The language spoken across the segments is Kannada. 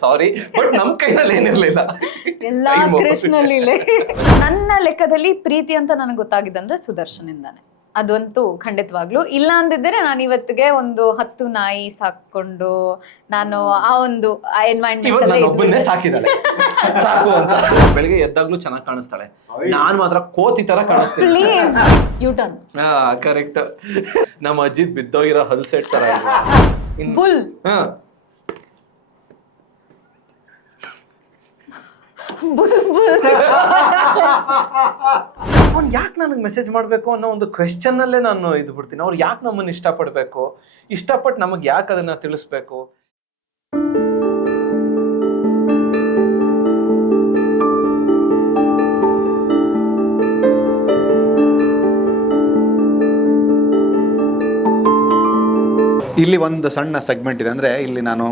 ಸಾರಿ, ಬಟ್ ನಮ್ ಕೈನಲ್ಲಿ ಏನಿರ್ಲಿಲ್ಲ. ಎಲ್ಲಾ ಕೃಷ್ಣ ಲೀಲೆ. ನನ್ನ ಲೆಕ್ಕದಲ್ಲಿ ಪ್ರೀತಿ ಅಂತ ನನಗೆ ಗೊತ್ತಾಗಿದ್ದಂದ್ರೆ ಸುದರ್ಶನ್ ಇಂದಾನೆ. ಅದಂತೂ ಖಂಡಿತವಾಗ್ಲು. ಇಲ್ಲ ಅಂದಿದ್ರೆ ನಾನು ಇವತ್ತಿಗೆ ಒಂದು 10 ನಾಯಿ ಸಾಕೊಂಡು ನಾನು ಆ ಒಂದು ಒಬ್ಬನ್ನೇ ಸಾಕಿದಾಳೆ ಸಾಕು ಅಂತ. ಬೆಳಿಗ್ಗೆ ಎದ್ದಾಗ್ಲೂ ಚೆನ್ನಾಗಿ ಕಾಣಿಸ್ತಾಳೆ, ನಾನ್ ಮಾತ್ರ ಕೋತಿ ತರ ಕಾಣಿಸ್ತೀನಿ. Please U-turn. ಕರೆಕ್ಟ್. ನಮ್ಮ ಅಜ್ಜಿದ್ ಬಿದ್ದೋಗಿರೋ ಹಲ್ ಸೆಟ್ ತರ ಬುಲ್. ಅವ್ನು ಯಾಕೆ ನನಗೆ ಮೆಸೇಜ್ ಮಾಡಬೇಕು ಅನ್ನೋ ಒಂದು ಕ್ವೆಶ್ಚನ್ ಅಲ್ಲೇ ನಾನು ಇದು ಬಿಡ್ತೀನಿ. ಅವ್ರು ಯಾಕೆ ನಮ್ಮನ್ನು ಇಷ್ಟಪಡ್ಬೇಕು, ಇಷ್ಟಪಟ್ಟು ನಮಗೆ ಯಾಕೆ ಅದನ್ನ ತಿಳಿಸ್ಬೇಕು? ಇಲ್ಲಿ ಒಂದು ಸಣ್ಣ ಸೆಗ್ಮೆಂಟ್ ಇದೆ. ಅಂದರೆ ಇಲ್ಲಿ ನಾನು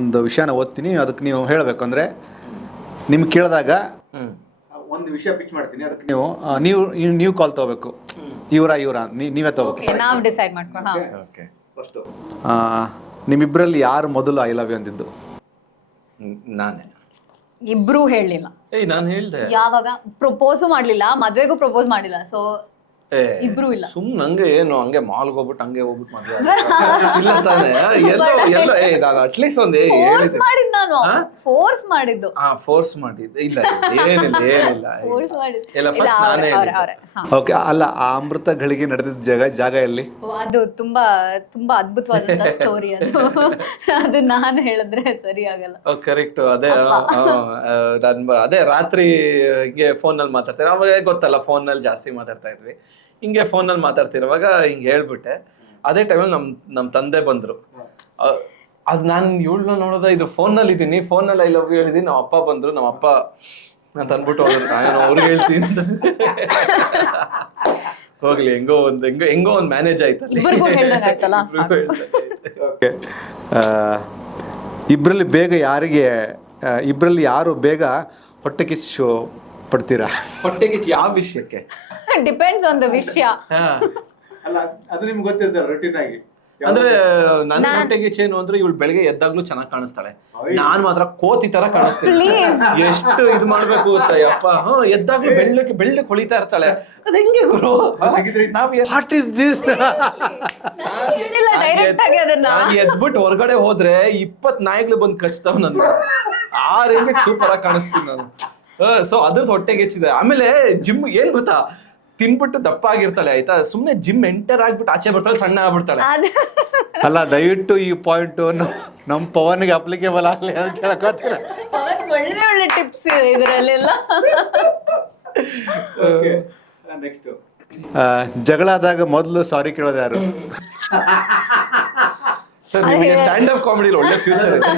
ಒಂದು ವಿಷಯನ ಓದ್ತೀನಿ, ಅದಕ್ಕೆ ನೀವು ಹೇಳಬೇಕು. ಅಂದರೆ ನಿಮ್ಗೆ ಕೇಳಿದಾಗ ಒಂದು ವಿಷಯ ಪಿಚ್ ಮಾಡ್ತೀನಿ, ಅದಕ್ಕೆ ನೀವು ಕಾಲ್ ತಗೋಬೇಕು. ಇವರ ನೀವೇ ತಗೋಬೇಕು. ನಾವು ಡಿಸೈಡ್ ಮಾಡ್ಕೊಂಡು. ನಿಮ್ಮಿಬ್ಬರಲ್ಲಿ ಯಾರು ಮೊದಲು ಐ ಲವ್ ಯು ಅಂದಿದ್ದು? ನಾನೇ. ಇಬ್ರು ಹೇಳಲಿಲ್ಲ. ನಾನು ಹೇಳ್ದೆ. ಯಾವಾಗ ಪ್ರಪೋಸ್ ಮಾಡ್ಲಿಲ್ಲ, ಮದ್ವೆಗೂ ಪ್ರಪೋಸ್ ಮಾಡಿಲ್ಲ. ಸೊ ಇಬ್ರು ಇಲ್ಲ. ಸುಮ್ನೆ ಹಂಗೆ ಏನು ಹಂಗೆ ಮಾಲ್ಗೆ ಹೋಗ್ಬಿಟ್ಟು ಹಂಗೆ ಹೋಗ್ಬಿಟ್ಟು ಮದ್ವೆ ಇಲ್ಲ ತಾನೆ. ಎಲ್ಲೋ ನಾನು ಅಟ್ಲೀಸ್ಟ್ ಒಂದು ಮಾಡಿದ್ ನಾನು ಫೋರ್ಸ್ ಮಾಡಿದ್ದು. ಫೋರ್ಸ್ ಮಾಡಿದ್ದೆ. ಇಲ್ಲ ಏನಿಲ್ಲ. ಓಕೆ. ಅಲ್ಲ, ಆ ಅಮೃತ ಗಳಿಗೆ ನಡೆದಿದ್ದ ಜಾಗ ಎಲ್ಲಿ? ಅದು ತುಂಬಾ ತುಂಬಾ ಅದ್ಭುತವಾದ ಸ್ಟೋರಿ. ಅದು ನಾನು ಹೇಳಿದ್ರೆ ಸರಿ ಆಗಲ್ಲ. ಕರೆಕ್ಟ್. ಅದೇ ರಾತ್ರಿ ಹಿಂಗೆ ಫೋನ್ ನಲ್ಲಿ ಮಾತಾಡ್ತಾರೆ. ಅವಾಗ ಗೊತ್ತಲ್ಲ, ಫೋನ್ ನಲ್ಲಿ ಜಾಸ್ತಿ ಮಾತಾಡ್ತಾ ಇದ್ವಿ. ಹಿಂಗೆ ಫೋನ್ ನಲ್ಲಿ ಮಾತಾಡ್ತಿರುವಾಗ ಹಿಂಗೆ ಹೇಳ್ಬಿಟ್ಟೆ. ಅದೇ ಟೈಮಲ್ಲಿ ನಮ್ ತಂದೆ ಬಂದ್ರು. ಅದ್ ನಾನು ಇವಳನ್ನ ನೋಡೋದ, ಇದು ಫೋನ್ ನಲ್ಲಿ ಇದೀನಿ, ಫೋನ್ ನಲ್ಲಿ ಐ ಲವ್ ಯು ಹೇಳಿದೀನಿ. ನಮ್ಮ ಅಪ್ಪ ಬಂದ್ರು. ನಮ್ಮ ಅಪ್ಪ ನಾನು ತಂದ್ಬಿಟ್ಟು ಅವ್ರಿಗೆ ಹೇಳ್ತೀನಿ ಅಂತ. ಹೋಗ್ಲಿ, ಹೆಂಗೋ ಒಂದ್ ಮ್ಯಾನೇಜ್ ಆಯ್ತು. ಇಬ್ರಲ್ಲಿ ಯಾರು ಬೇಗ ಹೊಟ್ಟೆ ಕಿಚ್ಚು ಪಡ್ತೀರಾ? ಹೊಟ್ಟೆ ಕಿಚ್ಚು ಯಾವ ವಿಷಯಕ್ಕೆ? ಡಿಪೆಂಡ್ಸ್ ಆನ್ ದ ವಿಷಯ. ಅಲ್ಲ, ಅದು ನಿಮ್ಗೆ ಗೊತ್ತಿರ್ತಲ್ಲ ರೂಟೀನ್ ಆಗಿ. ಅಂದ್ರೆ ನನ್ನ ಹೊಟ್ಟೆಗೆ ಚೇನು ಅಂದ್ರೆ ಇವಳು ಬೆಳಗ್ಗೆ ಎದ್ದಾಗ್ಲೂ ಚೆನ್ನಾಗಿ ಕಾಣಿಸ್ತಾಳೆ, ನಾನ್ ಮಾತ್ರ ಕೋತಿ ತರ ಕಾಣಿಸ್ತೀನಿ. ಎಷ್ಟು ಇದು ಮಾಡ್ಬೇಕು ಅಂತ ಯಪ್ಪ. ಎದ್ದಾಗ್ಲೂ ಬೆಳ್ಳಕ್ಕೆ ಹೊಳಿತಾ ಇರ್ತಾಳೆ. ಅದ್ ಹೆಂಗೆ ಗುರು? ನಾನ್ ಎದ್ಬಿಟ್ಟು ಹೊರಗಡೆ ಹೋದ್ರೆ 20 ನಾಯಿಗಳು ಬಂದು ಕಚ್ತಾವ್ ನನ್. ಆ ರೇಂಜಿಗೆ ಸೂಪರ್ ಆಗಿ ಕಾಣಿಸ್ತೀನಿ ನಾನು. ಸೊ ಅದ್ರದ್ದು ಹೊಟ್ಟೆಗೆ ಹೆಚ್ಚಿದೆ. ಆಮೇಲೆ ಜಿಮ್ ಏನ್ ಗೊತ್ತಾ, ತಿನ್ಬಿಟ್ಟು ದಪ್ಪ ಆಗಿರ್ತಾಳೆ ಆಯ್ತಾ, ಸುಮ್ನೆ ಜಿಮ್ ಎಂಟರ್ ಆಗ್ಬಿಟ್ಟು ಆಚೆ ಬರ್ತಾಳೆ, ಸಣ್ಣ ಆಗ್ಬಿಡ್ತಾಳೆ. ಅಲ್ಲ, ದಯವಿಟ್ಟು ಈ ಪಾಯಿಂಟ್ ನಮ್ ಪವನ್ಗೆ ಅಪ್ಲಿಕೇಬಲ್ ಆಗ್ಲಿ ಅಂತ ಕೇಳಕೋತೀರ. ಒಳ್ಳೆ ಟಿಪ್ಸ್ ಇದರಲ್ಲೆಲ್ಲ. ನೆಕ್ಸ್ಟ್, ಜಗಳ ಆದಾಗ ಮೊದಲು ಸಾರಿ ಕೇಳೋದು ಯಾರು? ಸರ್, ನಿಮಗೆ ಸ್ಟ್ಯಾಂಡ್ ಅಪ್ ಕಾಮಿಡಿ ಒಳ್ಳೆ ಫ್ಯೂಚರ್ ಇದೆ.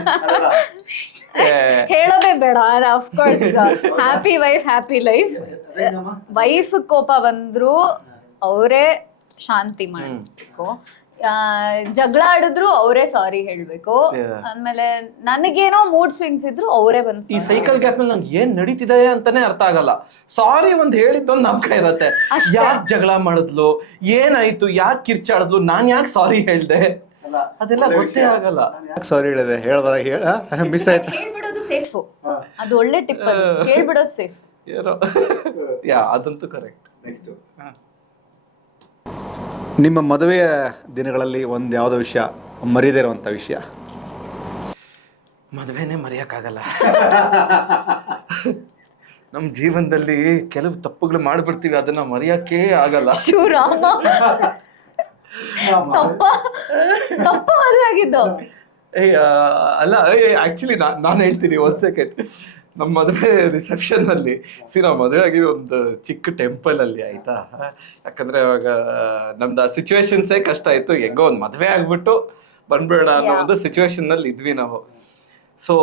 ಹೇಳೋದೇ ಬೇಡ. Of course happy wife happy life. Wife ಕೋಪ ಬಂದ್ರು ಅವರೇ ಶಾಂತಿ ಮಾಡ್ಬೇಕು. ಜಗಳ ಆಡಿದ್ರು ಅವರೇ ಸಾರಿ ಹೇಳ್ಬೇಕು. ಆಮೇಲೆ ನನಗೇನೋ ಮೂಡ್ ಸ್ವಿಂಗ್ಸ್ ಇದ್ರು ಅವರೇ ಬಂದು. ಈ ಸೈಕಲ್ ಗ್ಯಾಪ್ ನಲ್ಲಿ ನಂಗೆ ಏನ್ ನಡೀತಿದೆ ಅಂತಾನೆ ಅರ್ಥ ಆಗಲ್ಲ. ಸಾರಿ ಒಂದ್ ಹೇಳಿದ್ದೊಂದು ನಮ್ಕ ಇರತ್ತೆ. ಯಾಕೆ ಜಗಳ ಮಾಡಿದ್ಲು, ಏನಾಯ್ತು, ಯಾಕೆ ಕಿರ್ಚಾಡಿದ್ಲು, ನಾನ್ ಯಾಕೆ ಸಾರಿ ಹೇಳ್ದೆ, ಅದೆಲ್ಲ ಗೊತ್ತೇ ಆಗಲ್ಲ. ಸಾರಿ ಹೇಳಿದೆ, ಹೇಳ್ಬಾರ ಮಿಸ್ ಆಯ್ತು. ಹೇಳ್ಬಿಡೋದು ಸೇಫ್. ಅದು ಒಳ್ಳೆ ಟಿಪ್. ಹೇಳ್ಬಿಡೋದು ಸೇಫ್. ಅದಂತೂ ಕರೆಕ್ಟ್. ನೆಕ್ಸ್ಟ್, ನಿಮ್ಮ ಮದುವೆಯ ದಿನಗಳಲ್ಲಿ ಒಂದು ಯಾವುದೋ ವಿಷಯ ಮರೀದೇ ಇರುವಂತ ವಿಷಯ? ಮದುವೆನೇ ಮರೆಯಕ್ಕಾಗಲ್ಲ. ನಮ್ ಜೀವನದಲ್ಲಿ ಕೆಲವು ತಪ್ಪುಗಳು ಮಾಡ್ಬಿಡ್ತೀವಿ, ಅದನ್ನ ಮರೆಯಕ್ಕೆ ಆಗಲ್ಲ. ಅಲ್ಲ, ಆಕ್ಚುಲಿ ನಾನು ಹೇಳ್ತೀನಿ, ಒಂದ್ ಸೆಕೆಂಡ್. ನಮ್ಮ ಮದುವೆ ರಿಸೆಪ್ಷನ್ ಅಲ್ಲಿ ನಾವು ಮದುವೆ ಆಗಿದ್ದು ಒಂದು ಚಿಕ್ಕ ಟೆಂಪಲ್ ಅಲ್ಲಿ ಆಯ್ತಾ. ಯಾಕಂದ್ರೆ ಅವಾಗ ನಮ್ದು ಆ ಸಿಚುವೇಶನ್ಸೇ ಕಷ್ಟ ಆಯ್ತು. ಹೆಂಗೋ ಒಂದು ಮದುವೆ ಆಗ್ಬಿಟ್ಟು ಬಂದ್ಬೇಡ ಅನ್ನೋ ಒಂದು ಸಿಚುವೇಶನ್ ನಲ್ಲಿ ಇದ್ವಿ ನಾವು. ಸೊ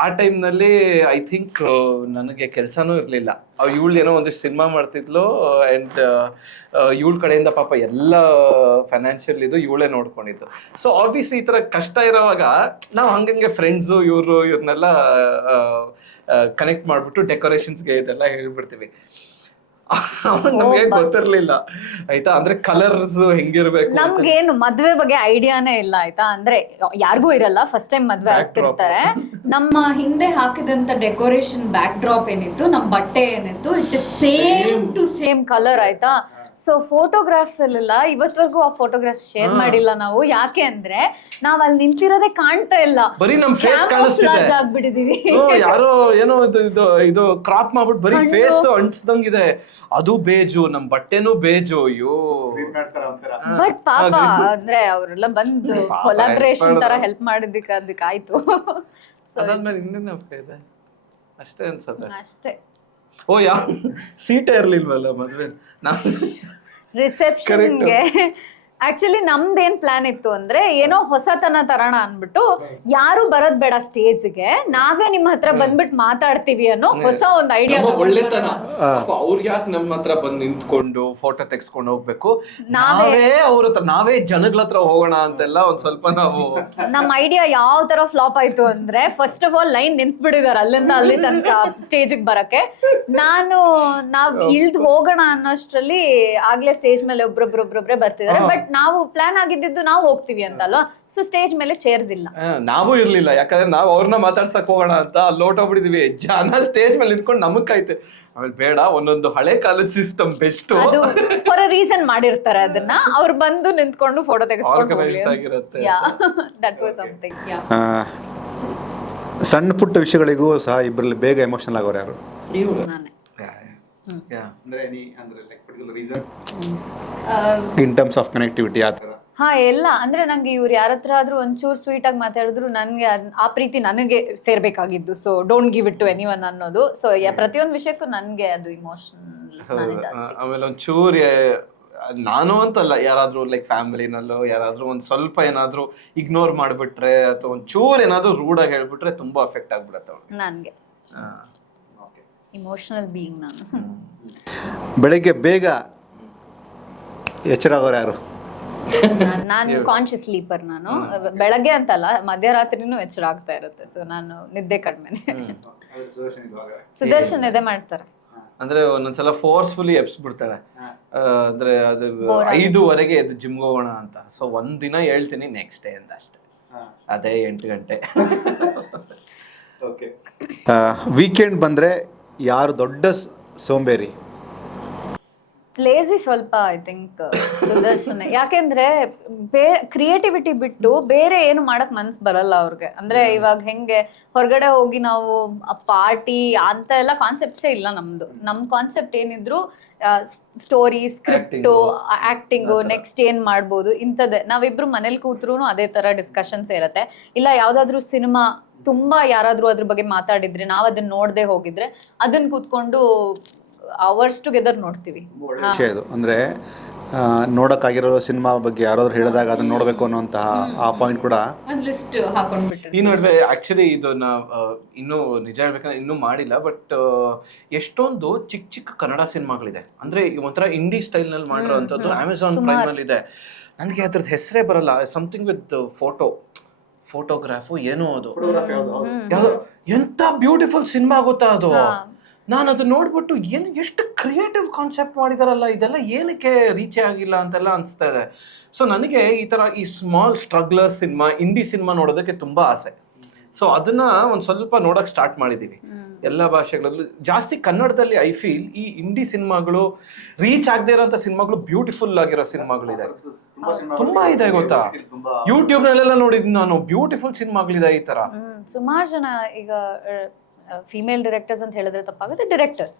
ಆ ಟೈಮ್ನಲ್ಲಿ ಐ ಥಿಂಕ್ ನನಗೆ ಕೆಲಸನೂ ಇರಲಿಲ್ಲ. ಇವಳು ಏನೋ ಒಂದಿಷ್ಟು ಸಿನಿಮಾ ಮಾಡ್ತಿದ್ಲು. ಆ್ಯಂಡ್ ಇವಳ ಕಡೆಯಿಂದ ಪಾಪ ಎಲ್ಲ ಫೈನಾನ್ಷಿಯಲ್ ಇದು ಇವಳೇ ನೋಡ್ಕೊಂಡಿದ್ದು. ಸೊ ಆಬ್ವಿಯಸ್ಲಿ ಈ ಥರ ಕಷ್ಟ ಇರೋವಾಗ ನಾವು ಹಂಗಂಗೆ ಫ್ರೆಂಡ್ಸು ಇವ್ರನ್ನೆಲ್ಲ ಕನೆಕ್ಟ್ ಮಾಡಿಬಿಟ್ಟು ಡೆಕೋರೇಷನ್ಸ್ಗೆ ಇದೆಲ್ಲ ಹೇಳ್ಬಿಡ್ತೀವಿ. ನಮ್ಗೆ ಗೊತ್ತಿರ್ಲಿಲ್ಲ ಆಯ್ತಾ, ಅಂದ್ರೆ ಕಲರ್ಸ್ ಹೆಂಗಿರ್ಬೇಕು. ನಮ್ಗೇನು ಮದ್ವೆ ಬಗ್ಗೆ ಐಡಿಯಾನೇ ಇಲ್ಲ ಆಯ್ತಾ. ಅಂದ್ರೆ ಯಾರಿಗೂ ಇರಲ್ಲ, ಫಸ್ಟ್ ಟೈಮ್ ಮದ್ವೆ ಆಗ್ತಿರ್ತಾರೆ. ನಮ್ಮ ಹಿಂದೆ ಹಾಕಿದಂತ ಡೆಕೋರೇಷನ್ ಬ್ಯಾಕ್ ಡ್ರಾಪ್ ಏನಿತ್ತು, ನಮ್ಮ ಬಟ್ಟೆ ಏನಿತ್ತು, it same to same colour ಆಯ್ತಾ. ಸೊ ಫೋಟೋಗ್ರಾಫ್ಸ್ ಅಲ್ಲೆಲ್ಲ ಇವತ್ವರೆಗೂ ಆ ಫೋಟೋಗ್ರಾಫ್ಸ್ ಶೇರ್ ಮಾಡಿಲ್ಲ ನಾವು. ಯಾಕೆ ಅಂದ್ರೆ ನಾವ್ ಅಲ್ಲಿ ನಿಂತಿರೋದೇ ಕಾಣ್ತಾ ಇಲ್ಲ, ಬರೀ ನಮ್ ಫೇಸ್ ಕಾಣಿಸ್ತಿದೆ. Camouflage ಆಗ್ಬಿಟ್ಟಿದೀವಿ. ಯಾರೋ ಏನೋ ಇದು ಕ್ರಾಪ್ ಮಾಡ್ಬಿಟ್ಟು ಬರೀ ಫೇಸ್ ಅಂಟಿಸ್ದಂಗಿದೆ. ಅದು ಬೇಜು, ನಮ್ ಬಟ್ಟೆನೂ ಬೇಜು. ಅಯ್ಯೋ ಬಟ್ ಪಾಪ ಅಂದ್ರೆ ಅವರೆಲ್ಲ ಬಂದು ಕೊಲಾಬ್ರೇಷನ್ ತರ ಹೆಲ್ಪ್ ಮಾಡಿದ್ದಕ್ಕೆ ಅದಕ್ಕಾಯ್ತು. ಅದಾದ್ಮೇಲೆ ಇನ್ನೇನು ಇದೆ ಅಷ್ಟೇ ಅನ್ಸತ್ತೆ. ಅಷ್ಟೇ. ಓ ಸೀಟೇ ಇರ್ಲಿಲ್ವಲ್ಲ ಮದ್ವೆ. ರಿಸೆಪ್ಷನ್ಗೆ ಆಕ್ಚುಲಿ ನಮ್ದೇನ್ ಪ್ಲಾನ್ ಇತ್ತು ಅಂದ್ರೆ ಏನೋ ಹೊಸತನ ತರೋಣ ಅನ್ಬಿಟ್ಟು, ಯಾರು ಬರೋದ್ ಬೇಡ ಸ್ಟೇಜ್ಗೆ, ನಾವೇ ನಿಮ್ಮ ಹತ್ರ ಬಂದ್ಬಿಟ್ಟು ಮಾತಾಡ್ತೀವಿ ಅನ್ನೋ ಹೊಸ ಒಂದು ಐಡಿಯಾ. ಒಳ್ಳೆತನ. ಅವ್ರಿಗೆ ಯಾಕೆ ನಮ್ಮ ಹತ್ರ ಬಂದ್ ನಿಂತ್ಕೊಂಡು ಫೋಟೋ ತೆಗ್ಸ್ಕೊಂಡು ಹೋಗ್ಬೇಕು, ನಾವೇ ಜನಗಳ ಹತ್ರ ಹೋಗೋಣ ಅಂತೆಲ್ಲ ಒಂದ್ ಸ್ವಲ್ಪ ನಾವು. ನಮ್ಮ ಐಡಿಯಾ ಯಾವ ತರ ಫ್ಲಾಪ್ ಆಯ್ತು ಅಂದ್ರೆ, ಫಸ್ಟ್ ಆಫ್ ಆಲ್ ಲೈನ್ ನಿಂತ್ ಬಿಡಿದಾರೆ ಅಲ್ಲಿಂದ ಅಲ್ಲಿ ತನಕ ಸ್ಟೇಜ್ ಬರಕ್ಕೆ. ನಾವ್ ಇಳ್ದ್ ಹೋಗೋಣ ಅನ್ನೋಷ್ಟ್ರಲ್ಲಿ ಆಗ್ಲೇ ಸ್ಟೇಜ್ ಮೇಲೆ ಒಬ್ರೊಬ್ರೊಬ್ರೊಬ್ರೆ ಬರ್ತಿದಾರೆ. ಬಟ್ ನಾವು ಪ್ಲಾನ್ ಆಗಿದ್ದು ನಾವು ಹೋಗ್ತೀವಿ ಅಂತ ಅಲ್ವಾ, ಸೊ ಸ್ಟೇಜ್ ಮೇಲೆ ಚೇರ್ಸ್ ಇಲ್ಲ. ನಾವು ಇರ್ಲಿಲ್ಲ, ಯಾಕಂದ್ರೆ ನಾವು ಅವ್ರನ್ನ ಮಾತಾಡ್ಸಕ್ ಹೋಗೋಣ ಅಂತ ಅಲ್ಲಿ ಹೊರ್ಟೋಗ್ಬಿಟ್ಟಿದ್ವಿ. ಜನ ಸ್ಟೇಜ್ ಮೇಲೆ ನಿಂತ್ಕೊಂಡು ನಮಗ್ ಕಾಯ್ತೆ. ಆಮೇಲೆ ಬೇಡ, ಒಂದೊಂದು ಹಳೆ ಕಾಲದ ಸಿಸ್ಟಮ್ ಬೆಸ್ಟ್. ಅದು ಫಾರ್ ಅ ರೀಸನ್ ಮಾಡಿರ್ತಾರೆ ಅದನ್ನ, ಅವ್ರು ಬಂದು ನಿಂತ್ಕೊಂಡು ಫೋಟೋ ತೆಗೆಸ್ಕೊಂಡು ಹೋಗ್ಲಿ. That was something. ಸಣ್ಣ ಪುಟ್ಟ ವಿಷಯಗಳಿಗೂ ಸಹ ಇಬ್ಬರಲ್ಲಿ ಬೇಗ ಎಮೋಷನಲ್ ಆಗೋರು ಯಾರು? ನಾನೇ. ಇನ್ ಟರ್ಮ್ಸ್ ಆಫ್ ಕನೆಕ್ಟಿವಿಟಿ ಆ ಥರ? ಹಾ, ಎಲ್ಲ ಅಂದ್ರೆ ನಂಗೆ ಇವ್ರು ಯಾರ ಹತ್ರ ಆದ್ರೂ ಒಂಚೂರು ಸ್ವೀಟ್ ಆಗಿ ಮಾತಾಡಿದ್ರು ನನ್ಗೆ ಆ ಪ್ರೀತಿ ನನಗೆ ಸೇರ್ಬೇಕಾಗಿದ್ದು. So don't give it to anyone ಅನ್ನೋದು. ಸೊ ಪ್ರತಿಯೊಂದು ವಿಷಯಕ್ಕೂ ನನ್ಗೆ ಅದು ಇಮೋಷನಲ್ ಜಾಸ್ತಿ. ಆಮೇಲೆ ಒಂಚೂರು ನಾನು ಅಂತಲ್ಲ, ಯಾರಾದ್ರೂ ಲೈಕ್ ಫ್ಯಾಮಿಲಿನಲ್ಲೋ ಯಾರಾದ್ರೂ ಒಂದ್ ಸ್ವಲ್ಪ ಏನಾದ್ರೂ ಇಗ್ನೋರ್ ಮಾಡ್ಬಿಟ್ರೆ ಅಥವಾ ಒಂಚೂರು ಏನಾದ್ರೂ ರೂಡ್ ಆಗಿ ಹೇಳ್ಬಿಟ್ರೆ ತುಂಬಾ ಅಫೆಕ್ಟ್ ಆಗ್ಬಿಡತ್ತೆ ಅವ್ರಿಗೆ. ನನ್ಗೆ ಇಮೋಷನಲ್ ಬೀಯಿಂಗ್ ನಾನು. ಬೆಳಗ್ಗೆ ಬೇಗ ಎಚ್ಚರ ಆಗೋರು ಯಾರು? ನಾನು ಕಾನ್ಶಿಯಸ್ ಸ್ಲೀಪರ್. ನಾನು ಬೆಳಗ್ಗೆ ಅಂತಲ್ಲ, ಮಧ್ಯರಾತ್ರಿನೂ ಎಚ್ಚರ ಆಗ್ತಾ ಇರುತ್ತೆ. ಸೊ ನಾನು ನಿದ್ದೆ ಕಡಿಮೆನೆ. ಸುದರ್ಶನ್ ಎದೆ ಮಾಡ್ತಾರೆ ಅಂದ್ರೆ ಒಂದೊಂದ್ಸಲ ಫೋರ್ಸ್ಫುಲಿ ಎಬ್ಸ್ಬಿಡ್ತಾಳೆ. ಅಂದ್ರೆ ಅದು 5:00 ಎದ್ದು ಜಿಮ್ಗೆ ಹೋಗೋಣ ಅಂತ. ಸೊ ಒಂದ್ ದಿನ ಹೇಳ್ತೀನಿ, ನೆಕ್ಸ್ಟ್ ಡೇ ಅಂತ ಅಷ್ಟೇ, ಅದೇ 8 ಗಂಟೆ. ವೀಕೆಂಡ್ ಬಂದ್ರೆ ಯಾರು ದೊಡ್ಡ ಸೋಂಬೇರಿ? ಲೇಜಿ ಸ್ವಲ್ಪ, ಐ ಥಿಂಕ್ ಸುದರ್ಶನ್. ಯಾಕೆಂದ್ರೆ ಕ್ರಿಯೇಟಿವಿಟಿ ಬಿಟ್ಟು ಬೇರೆ ಏನು ಮಾಡಕ್ ಮನ್ಸ್ ಬರಲ್ಲ ಅವ್ರಿಗೆ. ಅಂದ್ರೆ ಇವಾಗ ಹೆಂಗೆ ಹೊರಗಡೆ ಹೋಗಿ ನಾವು ಪಾರ್ಟಿ ಅಂತ ಎಲ್ಲ ಕಾನ್ಸೆಪ್ಟ್ಸೇ ಇಲ್ಲ ನಮ್ದು. ನಮ್ ಕಾನ್ಸೆಪ್ಟ್ ಏನಿದ್ರು ಸ್ಟೋರಿ, ಸ್ಕ್ರಿಪ್ಟು, ಆಕ್ಟಿಂಗು, ನೆಕ್ಸ್ಟ್ ಏನ್ ಮಾಡ್ಬೋದು ಇಂಥದ್ದೇ. ನಾವಿಬ್ರು ಮನೇಲಿ ಕೂತ್ರು ಅದೇ ತರ ಡಿಸ್ಕಷನ್ಸ್ ಇರತ್ತೆ. ಇಲ್ಲ ಯಾವ್ದಾದ್ರು ಸಿನಿಮಾ ತುಂಬಾ ಯಾರಾದ್ರೂ ಅದ್ರ ಬಗ್ಗೆ ಮಾತಾಡಿದ್ರೆ, ನಾವ್ ಅದನ್ನ ನೋಡದೆ ಹೋಗಿದ್ರೆ ಅದನ್ನ ಕೂತ್ಕೊಂಡು ಅವರ್ಸ್ ಟುಗೆದರ್ ನೋಡ್ತೀವಿ. ವಿಷಯ ಇದು ಅಂದ್ರೆ ನೋಡಕ್ಕಾಗಿರೋ ಸಿನಿಮಾ ಬಗ್ಗೆ ಯಾರಾದ್ರೂ ಹೇಳಿದಾಗ ಅದನ್ನ ನೋಡ್ಬೇಕು ಅನ್ನೋಂತಹ ಆ ಪಾಯಿಂಟ್ ಕೂಡ ಒಂದು ಲಿಸ್ಟ್ ಹಾಕೊಂಡ್ಬಿಟ್ರೆ. ಈ ನಡುವೆ ಆಕ್ಚುಲಿ ಇದನ್ನ ಇನ್ನೂ ನಿಜ ಹೇಳ್ಬೇಕಂದ್ರೆ ಇನ್ನೂ ಮಾಡಿಲ್ಲ, ಬಟ್ ಎಷ್ಟೊಂದು ಚಿಕ್ಕ ಚಿಕ್ಕ ಕನ್ನಡ ಸಿನಿಮಾಗಳಿದೆ. ಅಂದ್ರೆ ಒಂಥರ ಇಂಡಿ ಸ್ಟೈಲ್ ನಲ್ಲಿ ಮಾಡಿರೋಂಥದ್ದು ಅಮೆಝಾನ್ ಪ್ರೈಮ್ ಅಲ್ಲಿ ಇದೆ. ನನಗೆ ಅದ್ರದ್ದು ಹೆಸರೇ ಬರಲ್ಲ. ಸಮಥಿಂಗ್ ವಿತ್ ಫೋಟೋಗ್ರಾಫು ಏನೋ ಅದು. ಎಂತ ಬ್ಯೂಟಿಫುಲ್ ಸಿನಿಮಾ ಗೊತ್ತಾ ಅದು. ನಾನು ಅದು ನೋಡ್ಬಿಟ್ಟು ಎಷ್ಟು ಕ್ರಿಯೇಟಿವ್ ಕಾನ್ಸೆಪ್ಟ್ ಮಾಡಿದಾರಲ್ಲ, ಇದೆಲ್ಲ ಏನಕ್ಕೆ ರೀಚೇ ಆಗಿಲ್ಲ ಅಂತೆಲ್ಲ ಅನಿಸ್ತಾ ಇದೆ. ಸೊ ನನಗೆ ಈ ಥರ ಈ ಸ್ಮಾಲ್ ಸ್ಟ್ರಗ್ಲರ್ ಸಿನಿಮಾ, ಇಂಡಿ ಸಿನಿಮಾ ನೋಡೋದಕ್ಕೆ ತುಂಬ ಆಸೆ. ಸೊ ಅದನ್ನ ಒಂದು ಸ್ವಲ್ಪ ನೋಡೋಕೆ ಸ್ಟಾರ್ಟ್ ಮಾಡಿದ್ದೀವಿ ಎಲ್ಲ ಭಾಷೆಗಳಲ್ಲೂ. ಜಾಸ್ತಿ ಕನ್ನಡದಲ್ಲಿ ಐ ಫೀಲ್ ಈ ಇಂಡಿ ಸಿನಿಮಾಗಳು ರೀಚ್ ಆಗದೆ ಇರೋಂಥ ಸಿನಿಮಾಗಳು ಬ್ಯೂಟಿಫುಲ್ ಆಗಿರೋ ಸಿನಿಮಾಗಳಿದೆ, ತುಂಬ ಇದೆ ಗೊತ್ತಾ. ಯೂಟ್ಯೂಬ್ನಲ್ಲೆಲ್ಲ ನೋಡಿದ್ದೀನಿ ನಾನು, ಬ್ಯೂಟಿಫುಲ್ ಸಿನಿಮಾಗಳಿದೆ ಈ ಥರ. ಸುಮಾರು ಜನ ಈಗ ಫಿಮೇಲ್ ಡೈರೆಕ್ಟರ್ಸ್ ಅಂತ ಹೇಳಿದ್ರೆ ತಪ್ಪಾಗುತ್ತೆ, ಡೈರೆಕ್ಟರ್ಸ್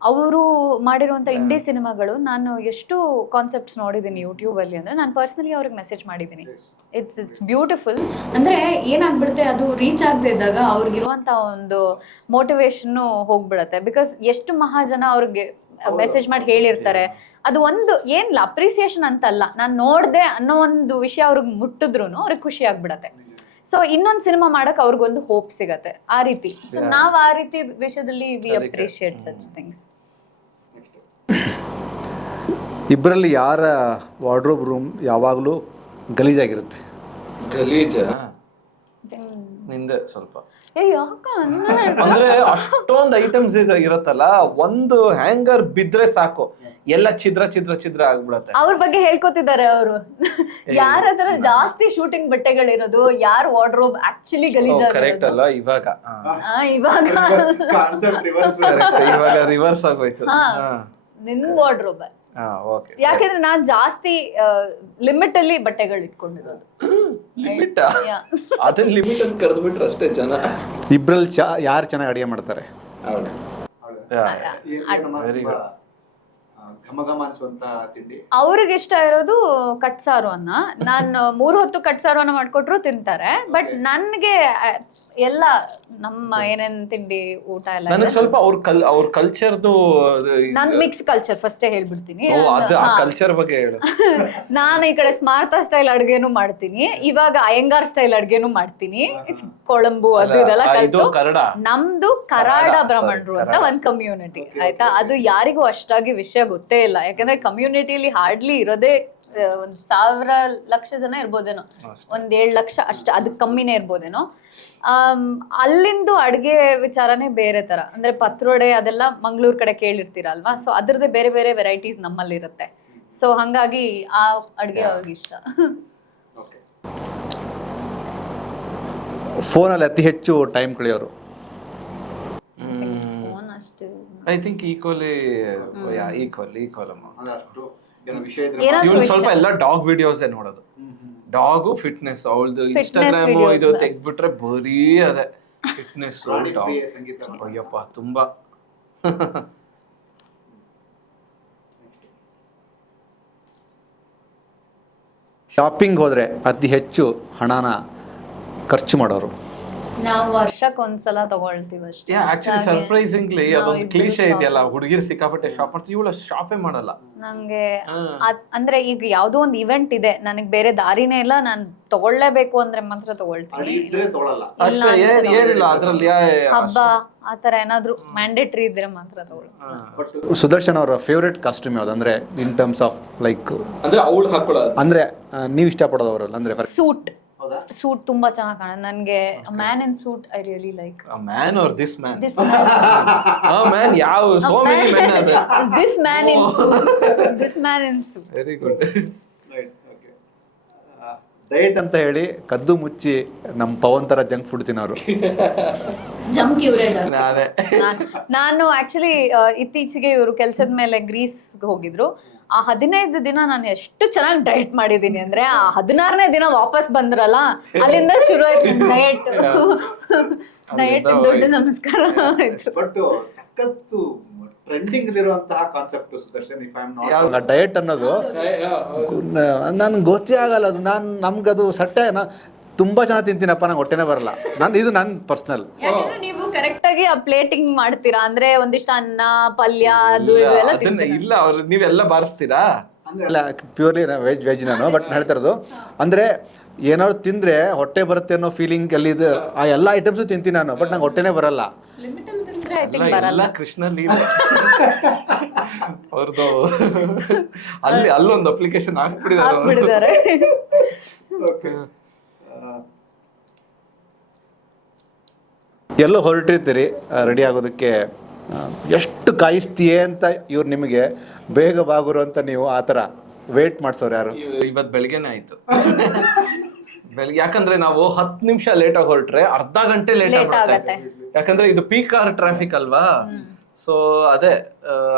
ಅವರು ಮಾಡಿರುವಂಥ ಇಂಡಿ ಸಿನಿಮಾಗಳು ನಾನು ಎಷ್ಟು ಕಾನ್ಸೆಪ್ಟ್ಸ್ ನೋಡಿದ್ದೀನಿ ಯೂಟ್ಯೂಬಲ್ಲಿ. ಅಂದರೆ ನಾನು ಪರ್ಸ್ನಲಿ ಅವ್ರಿಗೆ ಮೆಸೇಜ್ ಮಾಡಿದ್ದೀನಿ. It's beautiful. ಅಂದರೆ ಏನಾಗ್ಬಿಡುತ್ತೆ, ಅದು ರೀಚ್ ಆಗದೆ ಇದ್ದಾಗ ಅವ್ರಿಗಿರುವಂಥ ಒಂದು ಮೋಟಿವೇಶನ್ನು ಹೋಗ್ಬಿಡತ್ತೆ. ಬಿಕಾಸ್ ಎಷ್ಟು ಮಹಾಜನ ಅವ್ರಿಗೆ ಮೆಸೇಜ್ ಮಾಡಿ ಹೇಳಿರ್ತಾರೆ. ಅದು ಒಂದು ಏನಿಲ್ಲ, ಅಪ್ರಿಸಿಯೇಷನ್ ಅಂತಲ್ಲ, ನಾನು ನೋಡಿದೆ ಅನ್ನೋ ಒಂದು ವಿಷಯ ಅವ್ರಿಗೆ ಮುಟ್ಟಿದ್ರು ಅವ್ರಿಗೆ ಖುಷಿ ಆಗ್ಬಿಡತ್ತೆ. ಸೊ ಇನ್ನೊಂದು ಸಿನಿಮಾ ಮಾಡಕ್ ಅವ್ರಿಗೊಂದು ಹೋಪ್ ಸಿಗತ್ತೆ ಆ ರೀತಿ. ಸೊ ನಾವ್ ಆ ರೀತಿ ವಿಷಯದಲ್ಲಿ ವಿ ಅಪ್ರಿಶಿಯೇಟ್ ಸಚ್ ಥಿಂಗ್ಸ್. ಇಬ್ಬರಲ್ಲಿ ಯಾರ ವಾರ್ಡ್ರೋಬ್ ರೂಮ್ ಯಾವಾಗಲೂ ಗಲೀಜಾಗಿರುತ್ತೆ? ಗಲೀಜ ನಿಂದ ಹಿಂದೆ ಸ್ವಲ್ಪ. ಯಾಕ ಅಂದ್ರೆ ಅಷ್ಟೊಂದ್ ಐಟಮ್ಸ್ ಇರತ್ತಲ್ಲ, ಒಂದು ಹ್ಯಾಂಗರ್ ಬಿದ್ರೆ ಸಾಕು ಎಲ್ಲ ಛಿದ್ರ ಛಿದ್ರ ಛಿದ್ರ ಆಗ್ಬಿಡತ್ತೆ. ಅವ್ರ ಬಗ್ಗೆ ಹೇಳ್ಕೊತಿದ್ದಾರೆ ಅವರು. ಯಾರ ಹತ್ರ ಜಾಸ್ತಿ ಶೂಟಿಂಗ್ ಬಟ್ಟೆಗಳಿರೋದು, ಯಾರ್ ವಾರ್ಡ್ರೋಬ್ ಆಕ್ಚುಲಿ ಕರೆಕ್ಟ್ ಅಲ್ಲ ಇವಾಗ. ಇವಾಗ ಇವಾಗ ರಿವರ್ಸ್ ಆಗೋಯ್ತು. ನಿನ್ ವಾರ್ಡ್ರೋಬ್. ಯಾಕಂದ್ರೆ ನಾನ್ ಜಾಸ್ತಿ ಲಿಮಿಟ್ ಅಲ್ಲಿ ಬಟ್ಟೆಗಳು ಇಟ್ಕೊಂಡಿರೋದು. ಲಿಮಿಟ್ ಅದನ್ನ ಲಿಮಿಟ್ ಅಂತ ಕರೆದು ಬಿಟ್ರೆ ಅಷ್ಟೇ ಜನ. ಇಬ್ರಲ್ಲಿ ಯಾರು ಚೆನ್ನಾಗಿ ಅಡಿಗೆ ಮಾಡ್ತಾರೆ? Very good. ಅವ್ರಿಗೆ ಇಷ್ಟ ಇರೋದು ಕಟ್ಸಾರು ಅನ್ನ. ನಾನು 3 ಹೊತ್ತು ಕಟ್ಸಾರು ಅನ್ನ ಮಾಡ್ಕೊಟ್ರು ತಿಂತಾರೆ. ಬಟ್ ನನ್ಗೆ ಎಲ್ಲ ನಮ್ಮ ಏನೇನ್ ತಿಂಡಿ ಊಟ ಎಲ್ಲ ನನಗೆ ಸ್ವಲ್ಪ ಅವ್ರ ಕಲ್ಚರ್ದು, ನಾನ್ ಮಿಕ್ಸ್ ಕಲ್ಚರ್ ಫಸ್ಟೇ ಹೇಳ್ಬಿಡ್ತೀನಿ. ಕಲ್ಚರ್ ಬಗ್ಗೆ ಹೇಳು. ನಾನು ಈ ಕಡೆ ಸ್ಮಾರ್ಥ ಸ್ಟೈಲ್ ಅಡ್ಗೆನು ಮಾಡ್ತೀನಿ, ಇವಾಗ ಅಯ್ಯಂಗಾರ್ ಸ್ಟೈಲ್ ಅಡ್ಗೆನು ಮಾಡ್ತೀನಿ. ಕೊಳಂಬು ಅದು ಇದೆಲ್ಲ ಕಲ್ತು ನಮ್ದು ಕರಾಡ ಬ್ರಾಹ್ಮಣರು ಅಂತ ಒಂದ್ ಕಮ್ಯುನಿಟಿ ಆಯ್ತಾ. ಅದು ಯಾರಿಗೂ ಅಷ್ಟಾಗಿ ವಿಷಯ ಗೊತ್ತೇ ಇಲ್ಲ, ಯಾಕಂದ್ರೆ ಕಮ್ಯುನಿಟಿಲಿ ಹಾರ್ಡ್ಲಿ ಇರೋದೇ 1,000 ಲಕ್ಷ ಜನ ಇರ್ಬೋದೇನೋ, 7 ಲಕ್ಷ ಅಷ್ಟ, ಅದಕ್ಕೆ ಕಮ್ಮಿನೇ ಇರ್ಬೋದೇನೋ. ಅಲ್ಲಿಂದು ಅಡ್ಗೆ ವಿಚಾರನೇ ಬೇರೆ ತರ. ಅಂದ್ರೆ ಪತ್ರೊಡೆ ಅದೆಲ್ಲ ಮಂಗ್ಳೂರ್ ಕಡೆ ಕೇಳಿರ್ತೀರಲ್ವಾ, ಸೊ ಅದ್ರದ್ದೇ ಬೇರೆ ಬೇರೆ ವೆರೈಟೀಸ್ ನಮ್ಮಲ್ಲಿ ಇರುತ್ತೆ. ಸೊ ಹಂಗಾಗಿ ಆ ಅಡ್ಗೆ ಅವ್ರಿಗೆ ಇಷ್ಟ. ಫೋನಲ್ಲಿ ಅತಿ ಹೆಚ್ಚು ಟೈಮ್ ಕಳೆಯೋರು? ಐ ಥಿಂಕ್ ಈಕ್ವಲ್ ಇವಳು ಸ್ವಲ್ಪ ಎಲ್ಲ ಡಾಗ್ ವಿಡಿಯೋಸ್ ನೋಡೋದು. ಡಾಗು ಫಿಟ್ನೆಸ್, ಅವಳದು ಇನ್ಸ್ಟಾಗ್ರಾಮ್ ಇದು ತೆಗ್ದ್ಬಿಟ್ರೆ ಬರೀ ಅದೇ ಫಿಟ್ನೆಸ್ ಡಾಗ್. ಅಯ್ಯಪ್ಪ ತುಂಬಾ. ಶಾಪಿಂಗ್ ಹೋದ್ರೆ ಅತಿ ಹೆಚ್ಚು ಹಣನ ಖರ್ಚು ಮಾಡೋರು? ನಾವು ವರ್ಷಕ್ಕೊಂದ್ಸಲ ತಗೊಳ್ತೀವಿ ಅಷ್ಟೇ. ಆಕ್ಚುಲಿ ಸರ್ಪ್ರೈಸಿಂಗ್ಲಿ ಅದೊಂದು ಕ್ಲೀಶೆ ಇದೆಯಲ್ಲ, ಹುಡುಗಿರು ಸಿಕ್ಕಾಪಟ್ಟೆ ಶಾಪ್ ಮಾಡ್ತೀವಿ, ಇವಳು ಶಾಪೇ ಮಾಡಲ್ಲ. ನಂಗೆ ಅಂದ್ರೆ ಈಗ ಯಾವ್ದೋ ಒಂದು ಇವೆಂಟ್ ಇದೆ, ನನಗೆ ಬೇರೆ ದಾರಿನೇ ಇಲ್ಲ, ನಾನು ತಗೊಳ್ಳೇಬೇಕು ಅಂದ್ರೆ ಮಾತ್ರ ತಗೊಳ್ತೀನಿ. ಅಷ್ಟೇ, ಏನಿಲ್ಲ ಅದ್ರಲ್ಲಿ. ಹಬ್ಬ ಆತರ ಏನಾದ್ರು ಮ್ಯಾಂಡೇಟರಿ ಇದ್ರೆ ಮಾತ್ರ ತಗೊಳ್ತೀನಿ. ಸುದರ್ಶನ್ ಅವರ ಫೇವ್ರೆಟ್ ಕಾಸ್ಟ್ಯೂಮ್ ಯಾವ್ದು? ಅಂದ್ರೆ ಇನ್ ಟರ್ಮ್ಸ್ ಆಫ್ ಲೈಕ್, ಅಂದ್ರೆ ಅವಳು ಹಾಕೊಳ್ಳೋದು, ಅಂದ್ರೆ ನೀವು ಇಷ್ಟಪಡೋದವ್ರಲ್ಲ, ಅಂದ್ರೆ ಸೂಟ್ ತುಂಬಾ ಚೆನ್ನಾಗಿ ಕಾಣುತ್ತೆ ನನಗೆ. Man in suit I really like. Man are this man? Man ಯಾವ so many men are there. This man in suit, this man in suit. Very good. Diet ಅಂತ ಹೇಳಿ ಕದ್ದು ಮುಚ್ಚಿ ನಮ್ಮ ಪವನ್ ತರ ಜಂಕ್ ಫುಡ್ ತಿನ್ನೋರು? ಜಂಕ್ ಇವರೇ ಜಾಸ್ತಿ. ನಾನು ಆಕ್ಚುಲಿ ಇತ್ತೀಚೆಗೆ ಇವರು ಕೆಲಸದ ಮೇಲೆ ಗ್ರೀಸ್ಗೆ ಹೋಗಿದ್ರು. ಆ 15 ದಿನ ನಾನು ಎಷ್ಟು ಚೆನ್ನಾಗಿ ಡಯಟ್ ಮಾಡಿದ್ದೀನಿ ಅಂದ್ರೆ, ಆ 16ನೇ ದಿನ ವಾಪಸ್ ಬಂದ್ರಲ್ಲ, ಅಲ್ಲಿಂದ ಶುರು ಆಯ್ತು ಡಯಟ್. ಡಯಟ್ ದೊಡ್ಡ ನಮಸ್ಕಾರ ಆಯ್ತು. ಡಯಟ್ ಅನ್ನೋದು ನನ್ಗೆ ಗೊತ್ತೇ ಆಗಲ್ಲ. ಅದು ನಮ್ಗದು ಸಟ್ಟೆ. ತುಂಬಾ ಚೆನ್ನಾಗಿ ತಿಂತೀನಪ್ಪ, ನಂಗೆ ಹೊಟ್ಟೆನೇ ಬರಲ್ಲ. ಇದು ನನ್ ಪರ್ಸನಲ್. ಯಾಕಂದ್ರೆ ನೀವು ಕರೆಕ್ಟ್ ಆಗಿ ಆ ಪ್ಲೇಟಿಂಗ್ ಮಾಡ್ತೀರಾ, ಅಂದ್ರೆ ಒಂದಿಷ್ಟು ಅನ್ನ ಪಲ್ಯ ಅದು ಇದೆಲ್ಲ ಇಲ್ಲ. ನೀವೆಲ್ಲ ಬಾರಿಸ್ತೀರಾ? ಪ್ಯೂರ್ಲಿ ವೆಜ್ ನಾನು. ಬಟ್ ಹೇಳ್ತಾ ಇರೋದು ಅಂದ್ರೆ, ಏನಾದ್ರು ತಿಂದ್ರೆ ಹೊಟ್ಟೆ ಬರುತ್ತೆ ಅನ್ನೋ ಫೀಲಿಂಗ್ ಅಲ್ಲಿ ಇದೆ. ಆ ಎಲ್ಲ ಐಟಮ್ಸು ತಿಂತೀನಿ ನಾನು, ಬಟ್ ನಂಗೆ ಹೊಟ್ಟೆನೇ ಬರಲ್ಲ. ಎಲ್ಲ ಕೃಷ್ಣ ಲೀಲೆ ಅವ್ರದ್ದು. ಅಲ್ಲೊಂದು ಅಪ್ಲಿಕೇಶನ್ ಹಾಕ್ಬಿಟ್ಟಿದ್ದಾರೆ. ಎಲ್ಲೋ ಹೊರಟಿರ್ತೀರಿ, ರೆಡಿ ಆಗೋದಕ್ಕೆ ಎಷ್ಟು ಕಾಯಿಸ್ತೀಯೇ ಅಂತ ಇವ್ರು ನಿಮಗೆ ಬೇಗ ಬಾಗುರು ಅಂತ ನೀವು ಆ ಥರ ವೇಟ್ ಮಾಡ್ಸೋರು ಯಾರು? ಇವತ್ತು ಬೆಳಗ್ಗೆನೇ ಆಯ್ತು. ಬೆಳಗ್ಗೆ ಯಾಕಂದ್ರೆ ನಾವು 10 ನಿಮಿಷ ಲೇಟ್ ಆಗಿ ಹೊರಟ್ರೆ ಅರ್ಧ ಗಂಟೆ ಲೇಟ್ ಆಗುತ್ತೆ. ಯಾಕಂದ್ರೆ ಇದು ಪೀಕ್ ಅವರ್ ಟ್ರಾಫಿಕ್ ಅಲ್ವಾ. ಸೊ ಅದೇ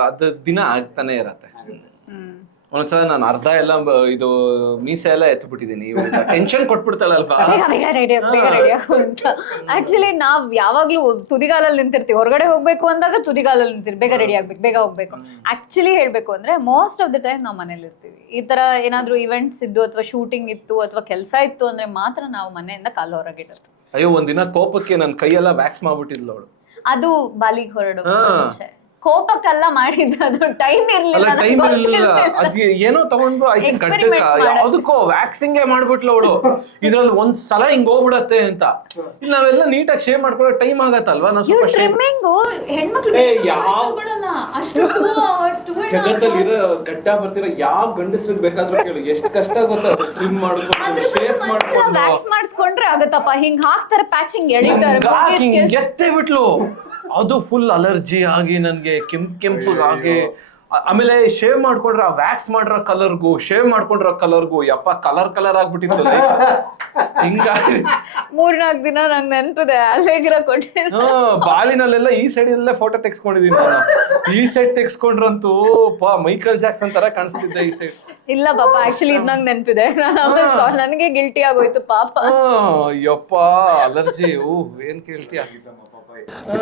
ಅದು ದಿನ ಆಗ್ತಾನೆ ಇರತ್ತೆ. ಒಂದ್ಸಲ ನಾನು ಅರ್ಧ ಎಲ್ಲ ಇದು ಮೀಸೆ ಎಲ್ಲ ಎತ್ಬಿಟ್ಟಿದ್ದೀನಿ. ಟೆನ್ಷನ್ ಕೊಟ್ಬಿಡ್ತಾಳಲ್ವಾ. ಆಕ್ಚುಲಿ ನಾವ್ ಯಾವಾಗ್ಲೂ ತುದಿಗಾಲಲ್ಲಿ ನಿಂತಿರ್ತೀವಿ. ಹೊರಗಡೆ ಹೋಗ್ಬೇಕು ಅಂದಾಗ ತುದಿಗಾಲಲ್ಲಿ ನಿಂತಿರ್ತೀವಿ, ಬೇಗ ರೆಡಿ ಆಗ್ಬೇಕು, ಬೇಗ ಹೋಗ್ಬೇಕು. ಆಕ್ಚುಲಿ ಹೇಳ್ಬೇಕು ಅಂದ್ರೆ ಮೋಸ್ಟ್ ಆಫ್ ದ ಟೈಮ್ ನಾವ್ ಮನೇಲಿ ಇರ್ತೀವಿ. ಈ ತರ ಏನಾದ್ರು ಇವೆಂಟ್ಸ್ ಇದ್ದು ಅಥವಾ ಶೂಟಿಂಗ್ ಇತ್ತು ಅಥವಾ ಕೆಲಸ ಇತ್ತು ಅಂದ್ರೆ ಮಾತ್ರ ನಾವು ಮನೆಯಿಂದ ಕಾಲು ಹೊರಗಿಡೋದು. ಅಯ್ಯೋ, ಒಂದಿನ ಕೋಪಕ್ಕೆ ನನ್ನ ಕೈಯೆಲ್ಲ ವ್ಯಾಕ್ಸ್ ಮಾಡ್ಬಿಟ್ಟಿದ್ಲು ಅವಳು. ಅದು ಬಾಲಿಗೆ ಹೊರಡೋ ಕೋಪಕ್ಕೆಲ್ಲ ಮಾಡಿದ್ದು, ಅದು ಟೈಮ್ ಅಲ್ಲ ಇರ್ಲಿಲ್ಲ, ಟೈಮ್ ಇರ್ಲಿಲ್ಲ, ಅದ್ ಏನೋ ತಗೊಂಡ್ರು ಐ ಥಿಂಕ್ Experiment ಮಾಡಕ್ಕೆ. ಯಾವ್ದಕ್ಕೋ ವ್ಯಾಕ್ಸಿಂಗ್ ಮಾಡ್ಬಿಟ್ಲು ಅವಳು, ಇದ್ರಲ್ಲಿ ಒಂದ್ ಸಲ ಹಿಂಗ್ ಹೋಗ್ಬಿಡತ್ತೆ ಅಂತ. ಇಲ್ಲ ನಾವೆಲ್ಲ ನೀಟಾಗಿ ಶೇವ್ ಮಾಡ್ಕೊಳ್ಳೋ ಟೈಮ್ ಆಗತ್ತಲ್ವಾ, ನಾವು ಇವ್ರು ಸ್ವಲ್ಪ ಶೇವ್ ಟ್ರಿಮ್ಮಿಂಗು ಹೆಣ್ಮಕ್ಳು ತಗೊಳಲ್ಲ, ಅಷ್ಟು 2 hours, 2.5 ಜಗತ್ತಲ್ಲಿ hours. ಇರೋ ಗಡ್ಡ ಬರ್ತಿರೋ ಯಾವ ಗಂಡಸ್ರಿಗೆ ಬೇಕಾದ್ರೂ ಕೇಳು, ಎಷ್ಟು ಕಷ್ಟ ಗೊತ್ತಾ ಟ್ರಿಮ್ ಮಾಡ್ಕೊಂಡು ಶೇಪ್ ಮಾಡ್ಕೊಂಡು ವ್ಯಾಕ್ಸ್ ಮಾಡಿಸ್ಕೊಂಡ್ರೆ ಆಗತ್ತಪ್ಪ, ಹಿಂಗ್ ಹಾಕ್ತಾರೆ ಪ್ಯಾಚಿಂಗ್ ಎಳಿತಾರೆ, ಎತ್ತೇ ಬಿಟ್ಲು. ಅದು ಫುಲ್ ಅಲರ್ಜಿ ಆಗಿ ನನ್ಗೆ ಕೆಂಪಗಾಗಿ, ಆಮೇಲೆ ಶೇವ್ ಮಾಡ್ಕೊಂಡ್ರೆ ಆ ವ್ಯಾಕ್ಸ್ ಮಾಡಿರೋ ಕಲರ್ಗೂ ಶೇವ್ ಮಾಡ್ಕೊಂಡ್ರ ಕಲರ್ಗೂ ಯಪ್ಪ ಕಲರ್ ಆಗ್ಬಿಟ್ಟಿತ್ತು ಹಿಂಗಾಗಿ 3-4 ದಿನ ನಂಗೆ ನೆನಪಿದೆ, ಅಲ್ಲೇಗಿರ ಕೊಟ್ಟಿದ್ರು. ಬಾಲಿನಲ್ಲೆಲ್ಲ ಈ ಸೈಡ್ ಎಲ್ಲ ಫೋಟೋ ತೆಗ್ಸ್ಕೊಂಡಿದೀನಿ ನಾನು. ಈ ಸೈಡ್ ತೆಗ್ಸ್ಕೊಂಡ್ರಂತೂ ಮೈಕಲ್ ಜಾಕ್ಸನ್ ತರ ಕಾಣಿಸ್ತಿದ್ದೆ ಈ ಸೈಡ್. ಇಲ್ಲ ಪಾಪ, ಆಕ್ಚುಲಿ ಇದ್ ನಂಗೆ ನೆನಪಿದೆ, ನನಗೆ ಗಿಲ್ಟಿ ಆಗೋಯ್ತು ಪಾಪ. ಯಪ್ಪ ಅಲರ್ಜಿ, ಏನ್ ಕೇಳ್ತೀಯ.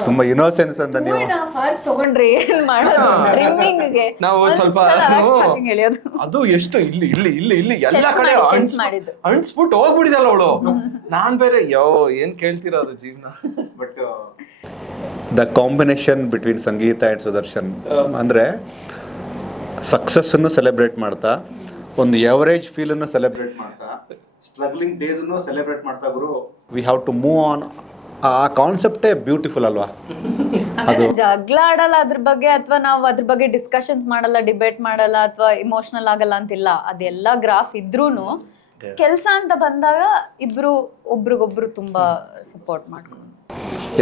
ತುಂಬಾ ಇನ್ನೋಸೆನ್ಸ್ ಅಂತ ನೀವು 2.5 hours ತಗೊಂಡ್ರಿ, ಏನ್ ಮಾಡೋದು ಟ್ರಿಮ್ಮಿಂಗ್ಗೆ? ನಾವು ಸ್ವಲ್ಪ ಎಳಿಯೋದು ಅದು ಎಷ್ಟು ಇಲ್ಲಿ ಇಲ್ಲಿ ಇಲ್ಲಿ ಇಲ್ಲಿ ಎಲ್ಲ ಕಡೆ ಮಾಡಿದ್ದು. ಅಣ್ಸ್ಬಿಟ್ಟು ಹೋಗ್ಬಿಡಿದಲ್ಲ ಅವಳು. ನಾನ್ ಬೇರೆ ಏನ್ ಕೇಳ್ತೀರ ಅದು ಜೀವನ. But the combination between Sangeetha and Sudarshan ಅಂದ್ರೆ ಸಕ್ಸಸ್ ಅನ್ನು ಸೆಲೆಬ್ರೇಟ್ ಮಾಡ್ತಾ, ಒಂದು ಎವರೇಜ್ ಫೀಲ್ ಅನ್ನು ಸೆಲೆಬ್ರೇಟ್ ಮಾಡ್ತಾ, ಸ್ಟ್ರಗ್ಲಿಂಗ್ ಡೇಸ್ ಅನ್ನು ಸೆಲೆಬ್ರೇಟ್ ಮಾಡ್ತಾ ಗುರು, we have to move on. ಆ ಕಾನ್ಸೆಪ್ಟೇ ಬ್ಯೂಟಿಫುಲ್ ಅಲ್ವಾ? ಹಾಗಾದ್ರೆ ಜಗಳ ಆಡಲ್ಲ ಅದ್ರ ಬಗ್ಗೆ, ಅಥವಾ ನಾವು ಅದ್ರ ಬಗ್ಗೆ ಡಿಸ್ಕಷನ್ಸ್ ಮಾಡಲ್ಲ, ಡಿಬೇಟ್ ಮಾಡಲ್ಲ, ಅಥವಾ ಇಮೋಷನಲ್ ಆಗಲ್ಲ ಅಂತಿಲ್ಲ. ಅದೆಲ್ಲ ಗ್ರಾಫ್ ಇದ್ರೂನು ಕೆಲ್ಸ ಅಂತ ಬಂದಾಗ ಇಬ್ರು ಒಬ್ರಿಗೊಬ್ರು ತುಂಬಾ ಸಪೋರ್ಟ್ ಮಾಡ್ಕೊಂಡು.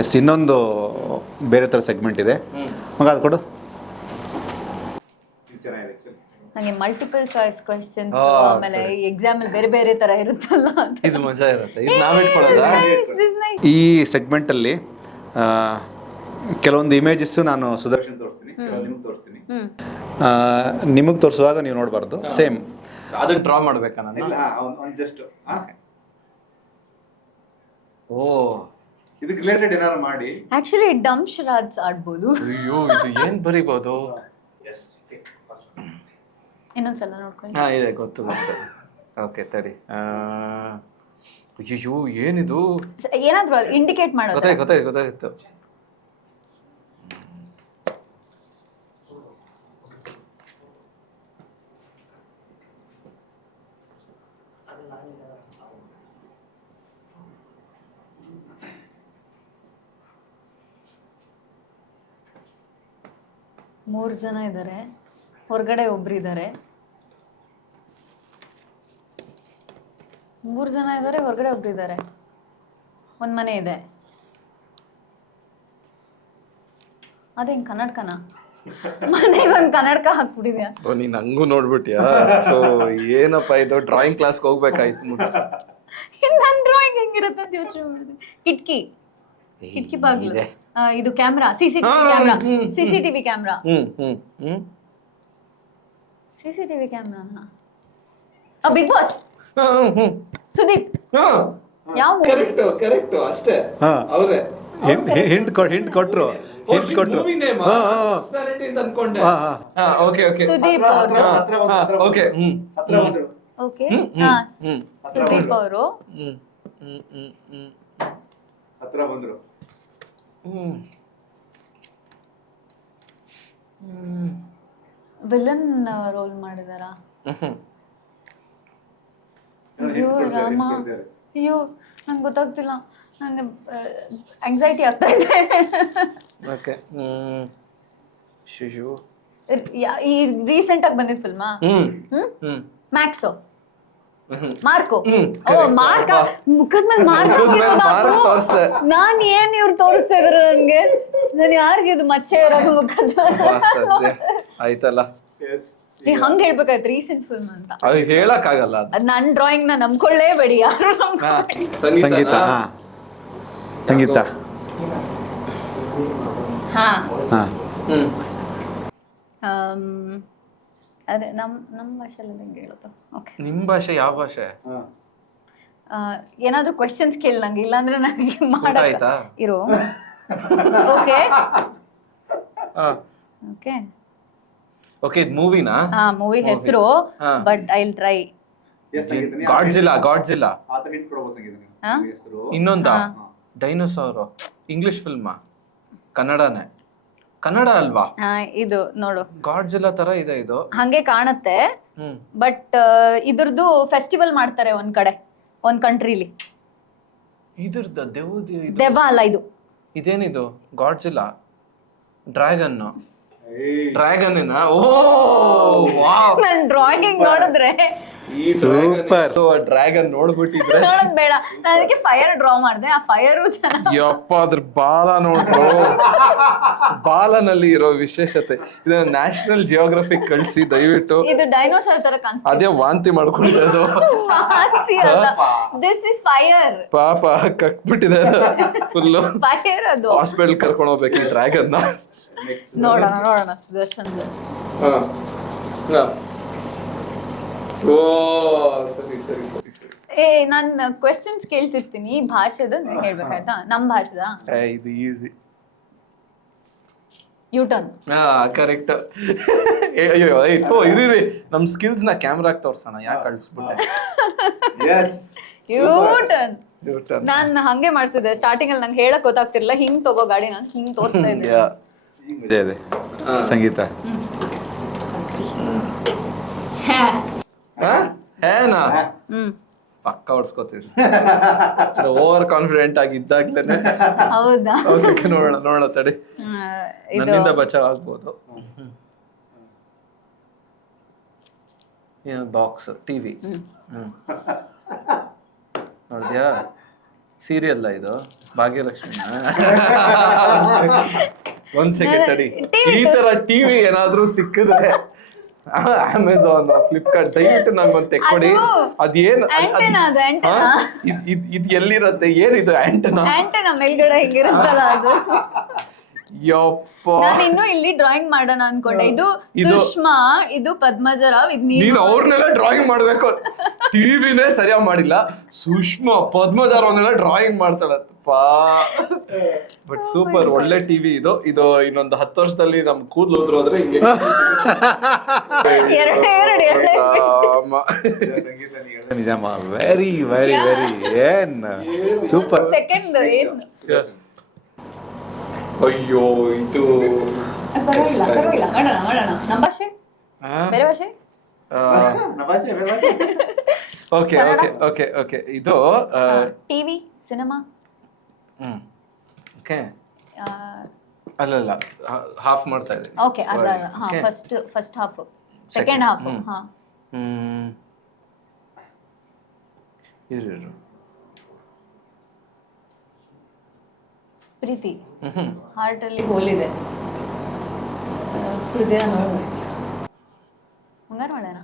ಎಸ್, ಇನ್ನೊಂದು ಬೇರೆ ಥರ ಸೆಗ್ಮೆಂಟ್ ಇದೆ, ಮಗ ಅದು ಕೊಡು. ನಂಗೆ ಮಲ್ಟಿಪಲ್ ಚಾಯ್ಸ್ ಕ್ವೆಶ್ಚನ್ಸ್, ಆಮೇಲೆ ಎಕ್ಸಾಮ್ ಅಲ್ಲಿ ಬೇರೆ ಬೇರೆ ತರ ಇರುತ್ತಲ್ಲ, ಇದು ಮಜಾ ಇರುತ್ತೆ. ಇದು ನಾವ್ ಇಟ್ಕೊಳ್ಳೋದಾ? ಈ ಸೆಗ್ಮೆಂಟಲ್ಲಿ ಕೆಲವೊಂದು ಇಮೇಜಸ್ಸು ನಾನು ಸುದರ್ಶನ್ ತೋರಿಸ್ತೀನಿ, ನಿಮ್ಗೆ ತೋರಿಸ್ತೀನಿ. ನಿಮಗೆ ತೋರಿಸುವಾಗ ನೀವು ನೋಡಬಾರ್ದು, ಸೇಮ್ ಅದನ್ನ ಡ್ರಾ ಮಾಡ್ಬೇಕಾ ನಾನು? ಜಸ್ಟ್ ಓ ಇದಕ್ಕೆ ರಿಲೇಟೆಡ್ ಏನಾದ್ರು ಮಾಡಿ. ಆಕ್ಚುಲಿ ಡಂಶ್ ರಾಜ್ ಆಡ್ಬೋದು. ಅಯ್ಯೋ ಇದು ಏನ್ ಬರಿಬೋದು? ಇನ್ನೊಂದ್ಸಲ ನೋಡ್ಕೊಂಡು. ಹಾ ಇದೆ, ಗೊತ್ತು. ಓಕೆ ತಡಿ. ಅಯ್ಯೋ ಏನಿದು? ಏನಾದ್ರು ಇಂಡಿಕೇಟ್ ಮಾಡೋದು. ಗೊತ್ತಾಯ್ತು. ಮೂರು ಜನ ಇದ್ದಾರೆ, ಹೊರಗಡೆ ಒಬ್ರು ಇದ್ದಾರೆ. 3 ಜನ ಇದ್ದಾರೆ, ಹೊರಗಡೆ ಒಬ್ರು ಇದ್ದಾರೆ. ಒಂದ್ ಮನೆ ಇದೆ. ಅದೇ ಹಿಂಗ್ ಕನ್ನಡಕನ ಮನೆಗೆ ಒಂದ್ ಕನ್ನಡಕ ಹಾಕ್ಬಿಟ್ಟಿದ್ಯಾ? ನೀನ್ ಹಂಗೂ ನೋಡ್ಬಿಟ್ಯಾ? ಏನಪ್ಪ ಇದು, ಡ್ರಾಯಿಂಗ್ ಕ್ಲಾಸ್ಗೆ ಹೋಗ್ಬೇಕಾಯ್ತು. ನನ್ ಡ್ರಾಯಿಂಗ್ ಹೆಂಗಿರುತ್ತೆ ಅಂತ ಯೋಚನೆ ಮಾಡಿದೆ. ಕಿಟಕಿ ಬಾಗ್ಲು, ಇದು camera, CCTV camera. Big Boss, Sudeep. ಯಾವ ಕರೆಕ್ಟ್ ಅಷ್ಟೇ, ಅವ್ರೆ. ಹಿಂಟ್ ಕೊಟ್ರು. ಸುದೀಪ್ ಅವರು. ಓಕೆ, ಸುದೀಪ್ ಅವರು ಹತ್ರ ಬಂದ್ರು. ವಿಲನ್ ರೋಲ್ ಮಾಡಿದಾರ? ಅಯ್ಯೋ ರಾಮ, ಅಯ್ಯೋ ನಂಗೆ ಗೊತ್ತಾಗ್ತಿಲ್ಲ, ನಂಗೆ ಆಂಗ್ಸೈಟಿ ಆಗ್ತಾ ಇದೆ. ಈ ರೀಸೆಂಟ್ ಆಗಿ ಬಂದಿದ್ ಫಿಲ್ಮಾ? ಮ್ಯಾಕ್ಸೋ, ಮಾರ್ಕೋ. ಮಾರ್ಕ ಮುಖದ ಮೇಲೆ ಮಾರ್ಕ್. ನಾನ್ ಏನ್ ಇವ್ರು ತೋರಿಸ್ತಾ ಇದಾರೆ ನನ್ಗೆ? ನಾನು ಯಾರಿಗೆ ಇದು ಮಚ್ಚೆ ಇರೋದು ಮುಖದ? ಆಯ್ತಲ್ಲ, ಹಂಗ ಹೇಳ್ಬೇಕಾಯ್ತು ರೀಸೆಂಟ್ ಫಿಲ್ಮ್ ಅಂತ. ಅದು ಹೇಳಕ್ ಆಗಲ್ಲ. ಅದ್ ನನ್ ಡ್ರಾಯಿಂಗ್ ನ ನಂಬ್ಕೊಳ್ಳೇಬೇಡಿ ಯಾರು. ಸಂಗೀತ ಅದೇ ನಮ್ಮ ಭಾಷೆಯಲ್ಲಿ ಹೆಂಗೆ ಹೇಳುತ್ತ? ಓಕೆ, ನಿಮ್ ಭಾಷೆ ಯಾವ ಭಾಷೆ? ಏನಾದ್ರೂ ಕ್ವೆಶ್ಚನ್ಸ್ ಕೇಳಿ ನಂಗೆ, ಇಲ್ಲಾಂದ್ರೆ ನನಗೆ ಮಾಡಾಯ್ತಾ ಇರೋ. ಓಕೆ ಓಕೆ ಓಕೆ, ಇದು ಮೂವಿನಾ? ಹಾ, ಮೂವಿ ಹೆಸರು, but I will try. Godzilla. ಇನ್ನೊಂದಾ? ಡೈನೋಸಾರ್. ಇಂಗ್ಲಿಷ್ ಫಿಲ್ಮಾ? ಕನ್ನಡನೇ? ಕನ್ನಡ ಅಲ್ವಾ? ಇದು ನೋಡು ಗಾಡ್ಜಿಲ್ಲಾ ತರ ಇದೆ ಇದು. ಹಂಗೆ ಕಾಣುತ್ತೆ, ಬಟ್ ಇದ್ರದ್ದು ಫೆಸ್ಟಿವಲ್ ಮಾಡ್ತಾರೆ ಒಂದ್ ಕಂಟ್ರಿಲಿ. ಇದ್ರದ್ದು ದೆವ್ವ ಅಲ್ಲ ಇದು. ಇದೇನಿದು? ಗಾಡ್ಜಿಲ್ಲಾ ಡ್ರ್ಯಾಗನ್ ಓ ವಾವ್, ನನ್ ಡ್ರಾಯಿಂಗ್ ನೋಡಿದ್ರೆ ಸೂಪರ್. ಡ್ರ್ಯಾಗನ್ ನೋಡ್ಬಿಟ್ಟಿದ್ರೆ ನೋಡೋದ್ ಬೇಡ, ನಾನು ಅದಕ್ಕೆ ಫೈರ್ ಡ್ರಾ ಮಾಡಿದೆ. ಆ ಫೈರು ಚೆನ್ನಾಗಿ ಯಪ್ಪ ಅದ್ರ ಬಾಲ ನೋಡ್ರು, ಬಾಲನಲ್ಲಿ ಇರೋ ವಿಶೇಷತೆ. ಇದನ್ನ ನ್ಯಾಷನಲ್ ಜಿಯೋಗ್ರಫಿಕ್ ಕಳ್ಸಿ ದಯವಿಟ್ಟು. ಇದು ಡೈನೋಸಾರ್ ತರ ಕಾಣಿಸ್ತಾ ಅದೇ ವಾಂತಿ ಮಾಡ್ಕೊಂಡಿರೋದು. This is fire. ಪಾಪ ಕಕ್ಬಿಟ್ಟಿದೆ ಫುಲ್ಲು. ಫೈರ್ ಅದು. ಹಾಸ್ಪಿಟಲ್ ಕರ್ಕೊಂಡು ಹೋಗ್ಬೇಕು ಈ ಡ್ರ್ಯಾಗನ್ ನ. ನೋಡೋಣ ಸುದರ್ಶನ್. ಓ ಸರಿ ಸರಿ ಸರಿ ಸರಿ. ನಾನು ಕ್ವೆಶ್ಚನ್ಸ್ ಕೇಳ್ತಿರ್ತೀನಿ, ಈ ಭಾಷೆದ ನೀವು ಹೇಳ್ಬೇಕಾಯ್ತಾ? ನಮ್ ಭಾಷೆದ ಇದು ಈಸಿ. ಯೂಟರ್ನ್. ಕರೆಕ್ಟ್. ಅಯ್ಯೋ ಇರಿ, ನಮ್ ಸ್ಕಿಲ್ಸ್ ನ ಕ್ಯಾಮ್ರಾಗ್ ತೋರ್ಸೋಣ. ಯಾಕೆ ಕಳಿಸ್ಬಿಟ್ಟೆ? ಯೂಟರ್ನ್. ನಾನು ಹಂಗೆ ಮಾಡ್ತಿದ್ದೆ ಸ್ಟಾರ್ಟಿಂಗ್ ಅಲ್ಲಿ. ನಂಗೆ ಹೇಳಕ್ ಗೊತ್ತಾಗ್ತಿರ್ಲಿಲ್ಲ. ಹಿಂಗ್ ತಗೋ ಗಾಡಿ, ನಾನು ಹಿಂಗ್ ತೋರಿಸ್ತಾ ಇದ್ದೆ. ಇದೆ ಸಂಗೀತ. ಏನಾ ಪಕ್ಕ ಹೊಡ್ಸ್ಕೊತೀವಿ. ಓವರ್ ಕಾನ್ಫಿಡೆಂಟ್ ಆಗಿ ಇದ್ದಾಗ್ಲೇನೆ. ಹೌದಾ? ನೋಡೋಣ ತಡಿ, ನನ್ನಿಂದ ಬಚಾವ್ ಆಗ್ಬೋದು. ಏನು ಬಾಕ್ಸ್ ಟಿವಿ ನೋಡಿದ್ಯಾ? ಸೀರಿಯಲ್ ಇದು ಭಾಗ್ಯಲಕ್ಷ್ಮಿ. ಒಂದ್ ಸೆಕೆಂಡ್ ತಡಿ. ಈ ತರ ಟಿವಿ ಏನಾದ್ರೂ ಸಿಕ್ಕಿದ್ರೆ ಅಮೆಝಾನ್, ಫ್ಲಿಪ್ಕಾರ್ಟ್, ದಯವಿಟ್ಟು ನಂಗೊಂದು ತೆಕ್ಕೊಡಿ. ಅದೇನು ಇದು ಎಲ್ಲಿರತ್ತೆ? ಏನಿದು? ಆಂಟೆನಾ ಮೇಲ್ಗಡೆ ಹಿಂಗಿರುತ್ತಲ್ಲ ಅದು. ಯಪ್ಪ, ನಾನು ಇನ್ನು ಇಲ್ಲಿ ಡ್ರಾಯಿಂಗ್ ಮಾಡೋಣ ಅನ್ಕೊಂಡೆ. ಇದು ಸುಷ್ಮಾ, ಇದು ಪದ್ಮಜರಾವ್, ಇದು ನೀನು ಅವ್ರನ್ನೆಲ್ಲ ಡ್ರಾಯಿಂಗ್ ಮಾಡ್ಬೇಕು. ಟಿವಿನೇ ಸರಿಯಾಗಿ ಮಾಡಿಲ್ಲ. ಸುಷ್ಮಾ ಪದ್ಮಜಾರವನ್ನೆಲ್ಲ ಡ್ರಾಯಿಂಗ್ ಮಾಡ್ತಾಳಪ್ಪ. ಬಟ್ ಸೂಪರ್, ಒಳ್ಳೆ ಟಿವಿ ಇದು. ಇನ್ನೊಂದು 10 ವರ್ಷದಲ್ಲಿ ನಮ್ ಕೂದಲು ಹೋದ್ರು ಹೋದ್ರೆ ಹಿಂಗೆ. ನಿಜಮ್ಮ, ವೆರಿ ವೆರಿ ವೆರಿ. ಏನ್ ಸೂಪರ್. ಸೆಕೆಂಡ್ ಏನು? ಅಯ್ಯೋ ಇದು ಪರವಾಗಿಲ್ಲ ಮಾಡೋಣ. ನಮ್ಮ ಭಾಷೆ ಬೇರೆ ಭಾಷೆ. Okay okay okay okay. ಇದು ಟಿವಿ, ಸಿನಿಮಾ. ಓಕೆ, ಅಲ್ಲಲ್ಲ, ಹಾಫ್ ಮಾಡ್ತಾ ಇದ್ದೀನಿ. ಓಕೆ, ಅಲ್ಲ ಫಸ್ಟ್ ಹಾಫ್, ಸೆಕೆಂಡ್ ಹಾಫ್. ಇರು. ಪ್ರೀತಿ, ಹಾರ್ಟ್ ಅಲ್ಲಿ ಹೋಲಿದೆ. ಹೃದಯ ನೋವು. ಮುಂಗಾರು ಮಳೆನಾ?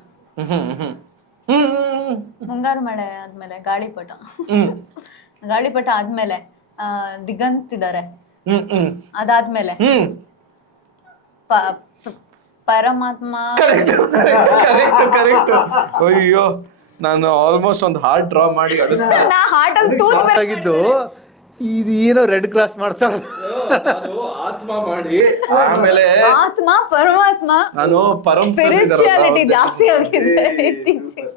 ಮುಂಗಾರು ಮಳೆ ಆದ್ಮೇಲೆ ಗಾಳಿಪಟ. ಗಾಳಿಪಟ ಆದ್ಮೇಲೆ ದಿಗಂತಿದ್ದಾರೆ. ಅದಾದ್ಮೇಲೆ ಪರಮಾತ್ಮ. ಕರೆಕ್ಟ್. ಅಯ್ಯೋ, ನಾನು ಆಲ್ಮೋಸ್ಟ್ ಒಂದು ಹಾರ್ಟ್ ಡ್ರಾ ಮಾಡಿ ನಾ ಹಾರ್ಟ್ ಅಲ್ಲಿ ತೂತ್ ಆಗಿದ್ದು. ಇದು ಏನೋ ರೆಡ್ ಕ್ರಾಸ್ ಮಾಡ್ತಾರೆ. ಆತ್ಮ ಮಾಡಿ ಆಮೇಲೆ ಆತ್ಮ ಪರಮಾತ್ಮ. ನಾನು ಸ್ಪಿರಿಚುಯಾಲಿಟಿ ಜಾಸ್ತಿ ಆಗಿದೆ ಇತ್ತೀಚೆಗೆ.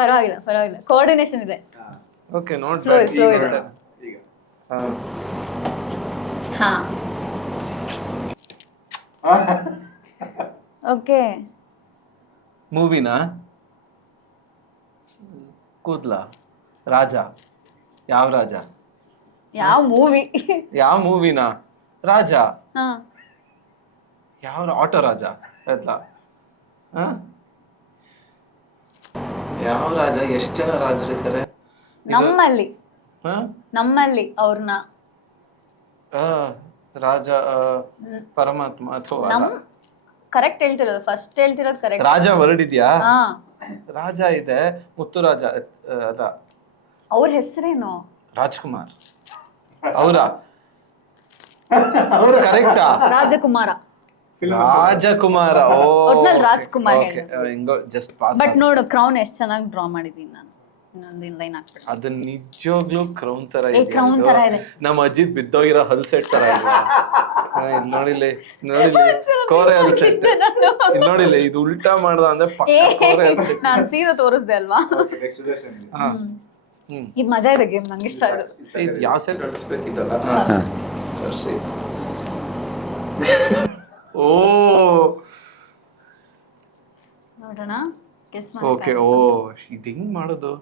ಪರವಾಗಿಲ್ಲ, ಕೋಆರ್ಡಿನೇಷನ್ ಇದೆ. ಓಕೆ, ನೋಡ್ ಹಾ ಓಕೆ. ಮೂವಿನ ಕೂದ್ಲ ರಾಜ. ಯಾವ ರಾಜ? ಯಾವ ಮೂವಿ? ಯಾವ ಮೂವಿನ ರಾಜ? ಹಾ, ಯಾವ ಆಟೋ ರಾಜ ಆಯ್ತಾ? ಯಾವ ರಾಜ? ಎಷ್ಟು ಜನ ರಾಜರಿದ್ದಾರೆ ನಮ್ಮಲ್ಲಿ ಅವ್ರನ್ನ ರಾಜ ಪರಮಾತ್ಮ ಅಥವಾ ಕರೆಕ್ಟ್ ಹೇಳ್ತಿರೋದು, ಫಸ್ಟ್ ಹೇಳ್ತಿರೋದು ಕರೆಕ್ಟ್. ರಾಜ ವರ್ಡ್ ಇದೆಯಾ? ಹಾ, ರಾಜ ಇದೆ. ಮುತ್ತುರಾಜ ಅದ. ಅವ್ರ ಹೆಸರೇನು? ರಾಜ್ಕುಮಾರ್. ಅವರ ಕರೆಕ್ಟಾ? ರಾಜಕುಮಾರ. ಒಟ್ನಲ್ಲಿ ರಾಜ್ಕುಮಾರ್. ಹಿಂಗೋ ಜಸ್ಟ್ ಪಾಸ್. ಬಟ್ ನೋಡು, ಕ್ರೌನ್ ಎಷ್ಟು ಚೆನ್ನಾಗಿ ಡ್ರಾ ಮಾಡಿದೀನಿ ನಾನು. ಇನ್ನೊಂದು ಲೈನ್ ಹಾಕ್ಬಿಟ್ಟು. ಅದು ನಿಜವಾಗ್ಲೂ ಕ್ರೌನ್ ತರ ಇದೆ. ಕ್ರೌನ್ ತರ ಇದೆ. ನಮ್ಮ ಅಜ್ಜಿದ್ ಬಿದ್ದೋಗಿರೋ ಹಲ್ ಸೆಟ್ ತರ ಇದೆ. ನೋಡಿಲಿ ಕೋರೆ ಹಲ್ ಸೆಟ್. ನೋಡಿಲಿ, ಇದು ಉಲ್ಟಾ ಮಾಡ್ದ ಅಂದ್ರೆ ಕೋರೆ ಹಲ್ ಸೆಟ್. ನಾನ್ ಸೀದಾ ತೋರಿಸ್ದೆ ಅಲ್ವಾ? ಇದು ಮಜಾ ಇದೆ ಗೇಮ್, ನಂಗೆ ಇಷ್ಟ. ಇದು ಯಾವ ಸೈಡ್ ಅಳಿಸ್ಬೇಕಿದ್ದಲ್ಲ. ಓ ನೋಡೋಣ ಗೆಸ್ ಓಕೆ ಓ ಇದು ಹೆಂಗ್ ಮಾಡೋದು?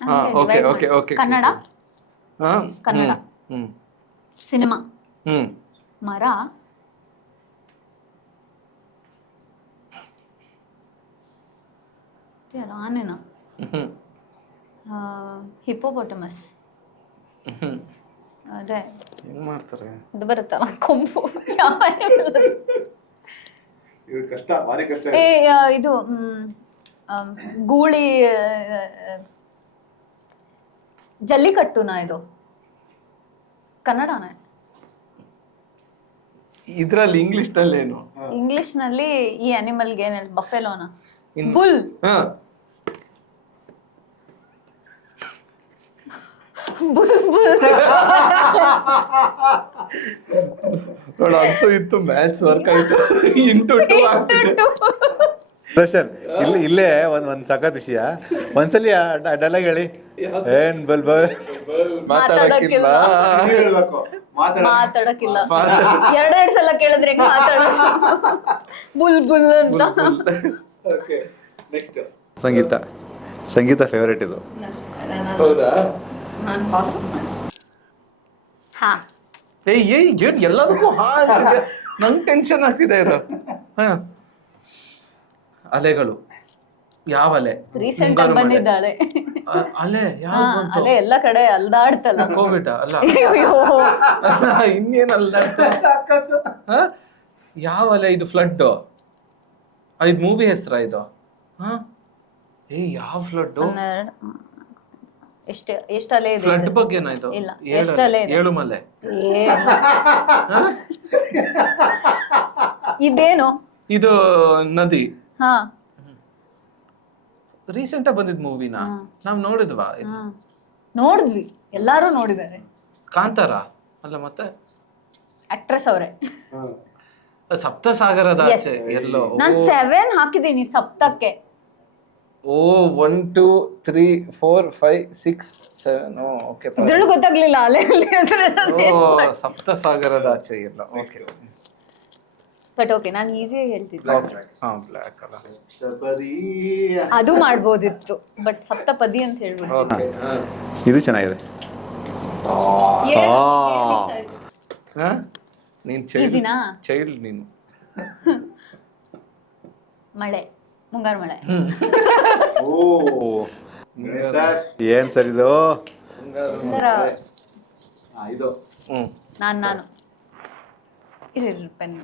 ಹಾ ಹಂಗೆ ಓಕೆ divide ಓಕೆ ಮಾಡಿ. ಓಕೆ ಕನ್ನಡ? ಹಾ ಕನ್ನಡ. ಹ್ಮ್ ಸಿನಿಮಾ, ಹ್ಮ್ ಮರ, ಆನೆನ, ಹ್ಮ್ ಹಿಪ್ಪೋಪೊಟಮಸ್, ಹ್ಮ್ ಅದೇ ಹೆಂಗ್ ಮಾಡ್ತಾರೆ? ಇದು ಬರುತ್ತಲ್ಲ ಕೊಂಬು. ಯಾವ animal ಅದು? ಇದು ಕಷ್ಟ, ಭಾರಿ ಕಷ್ಟ. ಇದು ಗೂಳಿ, ಜಲ್ಲಿಕಟ್ಟುನಾ ಇದು? ಕನ್ನಡನೇ. ಇದ್ರಲ್ಲಿ ಇಂಗ್ಲಿಷ್ ನಲ್ಲಿ ಏನು? ಇಂಗ್ಲಿಷ್ ನಲ್ಲಿ ಈ ಅನಿಮಲ್ಗೆ ಏನ್ ಹೇಳಿ, ಬಫೆಲೋನ? ಇನ್ನು- ಬುಲ್. ಹಾ ಬುಲ್ ಬುಲ್. ನೋಡ ಅಂತೂ ಇತ್ತು ಮ್ಯಾಥ್ಸ್ ವರ್ಕ್ ಆಯ್ತು. ಇಂಟು ಟು ಆಗ್ಬಿಟ್ಟು ದರ್ಶನ್ ಇಲ್ಲೇ ಒಂದ್ ಸಖತ್ ವಿಷಯ. ಒಂದ್ಸಲಿ ಡೈಲಾಗ್ ಹೇಳಿ. ಏನ್ ಬಲ್ ಬಲ್ ಮಾತಾಡಕ್ಕಿಲ್ಲ. ಮಾತಾಡಕ್ಕಿಲ್ಲ. ಎರಡೆರಡು ಸಲ ಕೇಳಿದ್ರೆ ಹೆಂಗ್ ಮಾತಾಡೋದು? ಬುಲ್ ಬುಲ್ ಅಂತ. ಸಂಗೀತ ಫೇವರೇಟ್ ಇದು. ಹೌದಾ? ನಾನು ಪಾಸ್. ಹಾ, ಏಯ್ ಏನ್ ಎಲ್ಲದಕ್ಕೂ ಹಾ ಅಂತಿದೆ. ನಂಗ್ ಟೆನ್ಷನ್ ಆಗ್ತಿದೆ ಇದು. ಹಾ ಅಲೆಗಳು, ಯಾವ ಅಲೆ? ರೀಸೆಂಟ್ ಮುಂಗಾರು ಆಗಿ ಮಳೆ. ಬಂದಿದ್ದಾಳೆ. ಅಲೆ ಹಾ, ಯಾವ ಬಂತು? ಅಲ್ಲೇ ಎಲ್ಲ ಕಡೆ ಅಲ್ದಾಡ್ತಲ್ಲ. ಕೋವಿಡ್ ಅಲ್ಲ ಅಯ್ಯೋ, ಇನ್ನೇನ್ ಅಲ್ಲ. ಹಾ? ಯಾವ ಅಲೆ ಇದು? ಫ್ಲಡ್? ಇದು ಮೂವಿ ಹೆಸರ ಇದು? ಹಾ ಯಾವ ಫ್ಲಡ್? ಎಷ್ಟಲ್ಲೇ ಇದೆ ಫ್ಲಡ್ ಇದು? ಬಗ್ಗೆ ಏನಾಯ್ತು? ಇಲ್ಲ, ಎಷ್ಟಲ್ಲೇ ಇದೆ? ಏಳು ಮಲೆ. ಏ, ಇದೇನು? ಇದು ನದಿ. ಹಾ, ರೀಸೆಂಟ್ ಆಗಿ ಬಂದಿದ್ ಮೂವಿನ ನಾವ್ ನೋಡಿದ್ವಾ? ಹಾ. ನೋಡಿದ್ವಿ, ಎಲ್ಲಾರು ನೋಡಿದ್ದಾರೆ. ಕಾಂತಾರ ಅಲ್ಲ ಮತ್ತೆ? ಆಕ್ಟ್ರೆಸ್ ಅವರೇ. ಸಪ್ತಸಾಗರದ ಆಚೆ ಎಲ್ಲೋ. ನಾನ್ 7 ಹಾಕಿದೀನಿ ಸಪ್ತಕ್ಕೆ. ಓ 1 2 3 4 5 6 7. ಓಕೆ ಇದ್ರಲ್ಲೂ ಗೊತ್ತಾಗ್ಲಿಲ್ಲ ಅಲೆ ಓ ಸಪ್ತಸಾಗರದ ಆಚೆ ಎಲ್ಲ. ಓಕೆ ಬಟ್ ಓಕೆ, ನಾನು ಈಸಿಯಾಗಿ ಹೇಳ್ತಿದ್ದೆ. ಹಾ ಬ್ಲ್ಯಾಕ್ ಅಲ್ಲ. ಅದು ಮಾಡ್ಬೋದಿತ್ತು, ಬಟ್ ಸಪ್ತಪದಿ ಅಂತ ಹೇಳ್ಬಿಟ್ಟು. ಓಕೆ ಇದು ಚೆನ್ನಾಗಿದೆ. ಹಾ ನೀನ್ ಈಸಿನಾ? ಚೈಲ್ಡ್ ನೀನು. ಮಳೆ, ಮುಂಗಾರು ಮಳೆ. ಏನ್ ಸರ್ ಇದು? ಇದು ನಾನು ಇರಿ ಪೆನ್.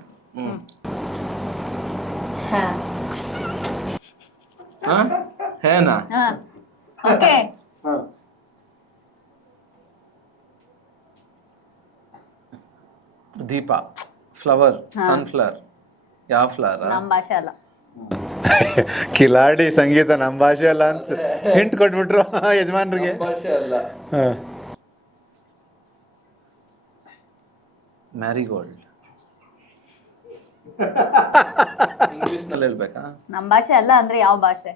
ಹೇನಾ? ಓಕೆ, ದೀಪ, ಫ್ಲವರ್, ಸನ್ಫ್ಲವರ್. ಯಾವ ಫ್ಲವರ್? ನಮ್ಮ ಭಾಷೆ ಅಲ್ಲ. ಕಿಲಾಡಿ ಸಂಗೀತ ನಮ್ಮ ಭಾಷೆ ಅಲ್ಲ ಅಂತ ಹಿಂಟ್ ಕೊಟ್ಬಿಟ್ರು ಯಜಮಾನ್ರಿಗೆ. ಭಾಷೆ ಅಲ್ಲ. ಮ್ಯಾರಿಗೋಲ್ಡ್. ಇಂಗ್ಲಿಷ್ ನಲ್ಲಿ ಹೇಳ್ಬೇಕಾ? ನಮ್ಮ ಭಾಷೆ ಅಲ್ಲ ಅಂದ್ರೆ ಯಾವ ಭಾಷೆ?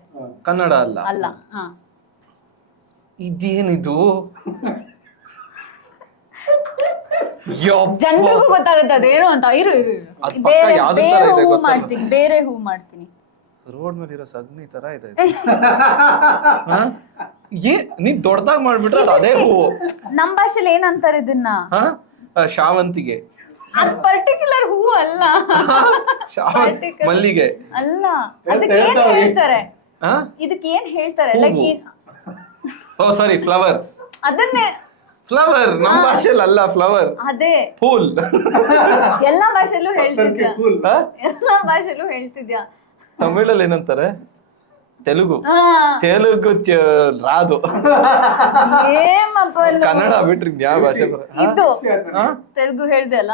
ಕನ್ನಡ ಅಲ್ಲ. ಅಲ್ಲ. ಹಾ, ಇದೇನಿದು? ಜನರಿಗೂ ಗೊತ್ತಾಗುತ್ತೆ ಅದೇನು ಅಂತ. ಇರು ಇರು ಇರು. ಅದ್ ಪಕ್ಕ ಬೇರೆ ಯಾವ್ದು ತರ ಬೇರೆ ಇದೆ ಹೂ ಗೊತ್ತಲ್ಲ? ಮಾಡ್ತೀನಿ, ಬೇರೆ ಹೂ ಮಾಡ್ತೀನಿ. ರೋಡ್ ಮೇಲೆ ಇರೋ ಸಗಣಿ ತರ ಇದೆ. ಹಾ? ನೀನ್ ದೊಡ್ಡದಾಗ್ ಮಾಡ್ಬಿಟ್ರೆ ಅದು ಅದೇ ಹೂವು. ನಮ್ಮ ಭಾಷೆಲಿ ಏನಂತಾರೆ ಇದನ್ನ? ಹಾ ಶಾವಂತಿಗೆ. ಅದು ಪರ್ಟಿಕ್ಯುಲರ್ ಹೂ ಅಲ್ಲ. ಮಲ್ಲಿಗೆ ಅಲ್ಲ, ಅದಕ್ಕೆ ಏನ್ ಹೇಳ್ತಾರೆ? ಹಾ? ಇದಕ್ಕೆ ಏನ್ ಹೇಳ್ತಾರೆ? ಲೈಕ್ ಓ ಸಾರಿ, ಫ್ಲವರ್. ಅದನ್ನೇ ಫ್ಲವರ್ ನಮ್ಮ ಭಾಷೆಯಲ್ಲಿ ಅಲ್ಲ. ಫ್ಲವರ್ ಅದೇ ಫೂಲ್. ಎಲ್ಲಾ ಭಾಷೆಲ್ಲೂ ಹೇಳ್ತಿದ್ಯಾ? ಹಾ? ಎಲ್ಲಾ ಭಾಷೆಲ್ಲೂ ಹೇಳ್ತಿದ್ಯಾ? ತಮಿಳಲ್ಲಿ ಏನಂತಾರೆ? ತೆಲುಗು. ಹಾ, ತೆಲುಗು ರಾದು. ಏಮಪ್ಪ ಇದು? ಕನ್ನಡ ಬಿಟ್ರಿ ಯಾವ ಭಾಷೆ ಇದು ತೆಲುಗು ಹೇಳ್ದೆ ಅಲ್ಲ.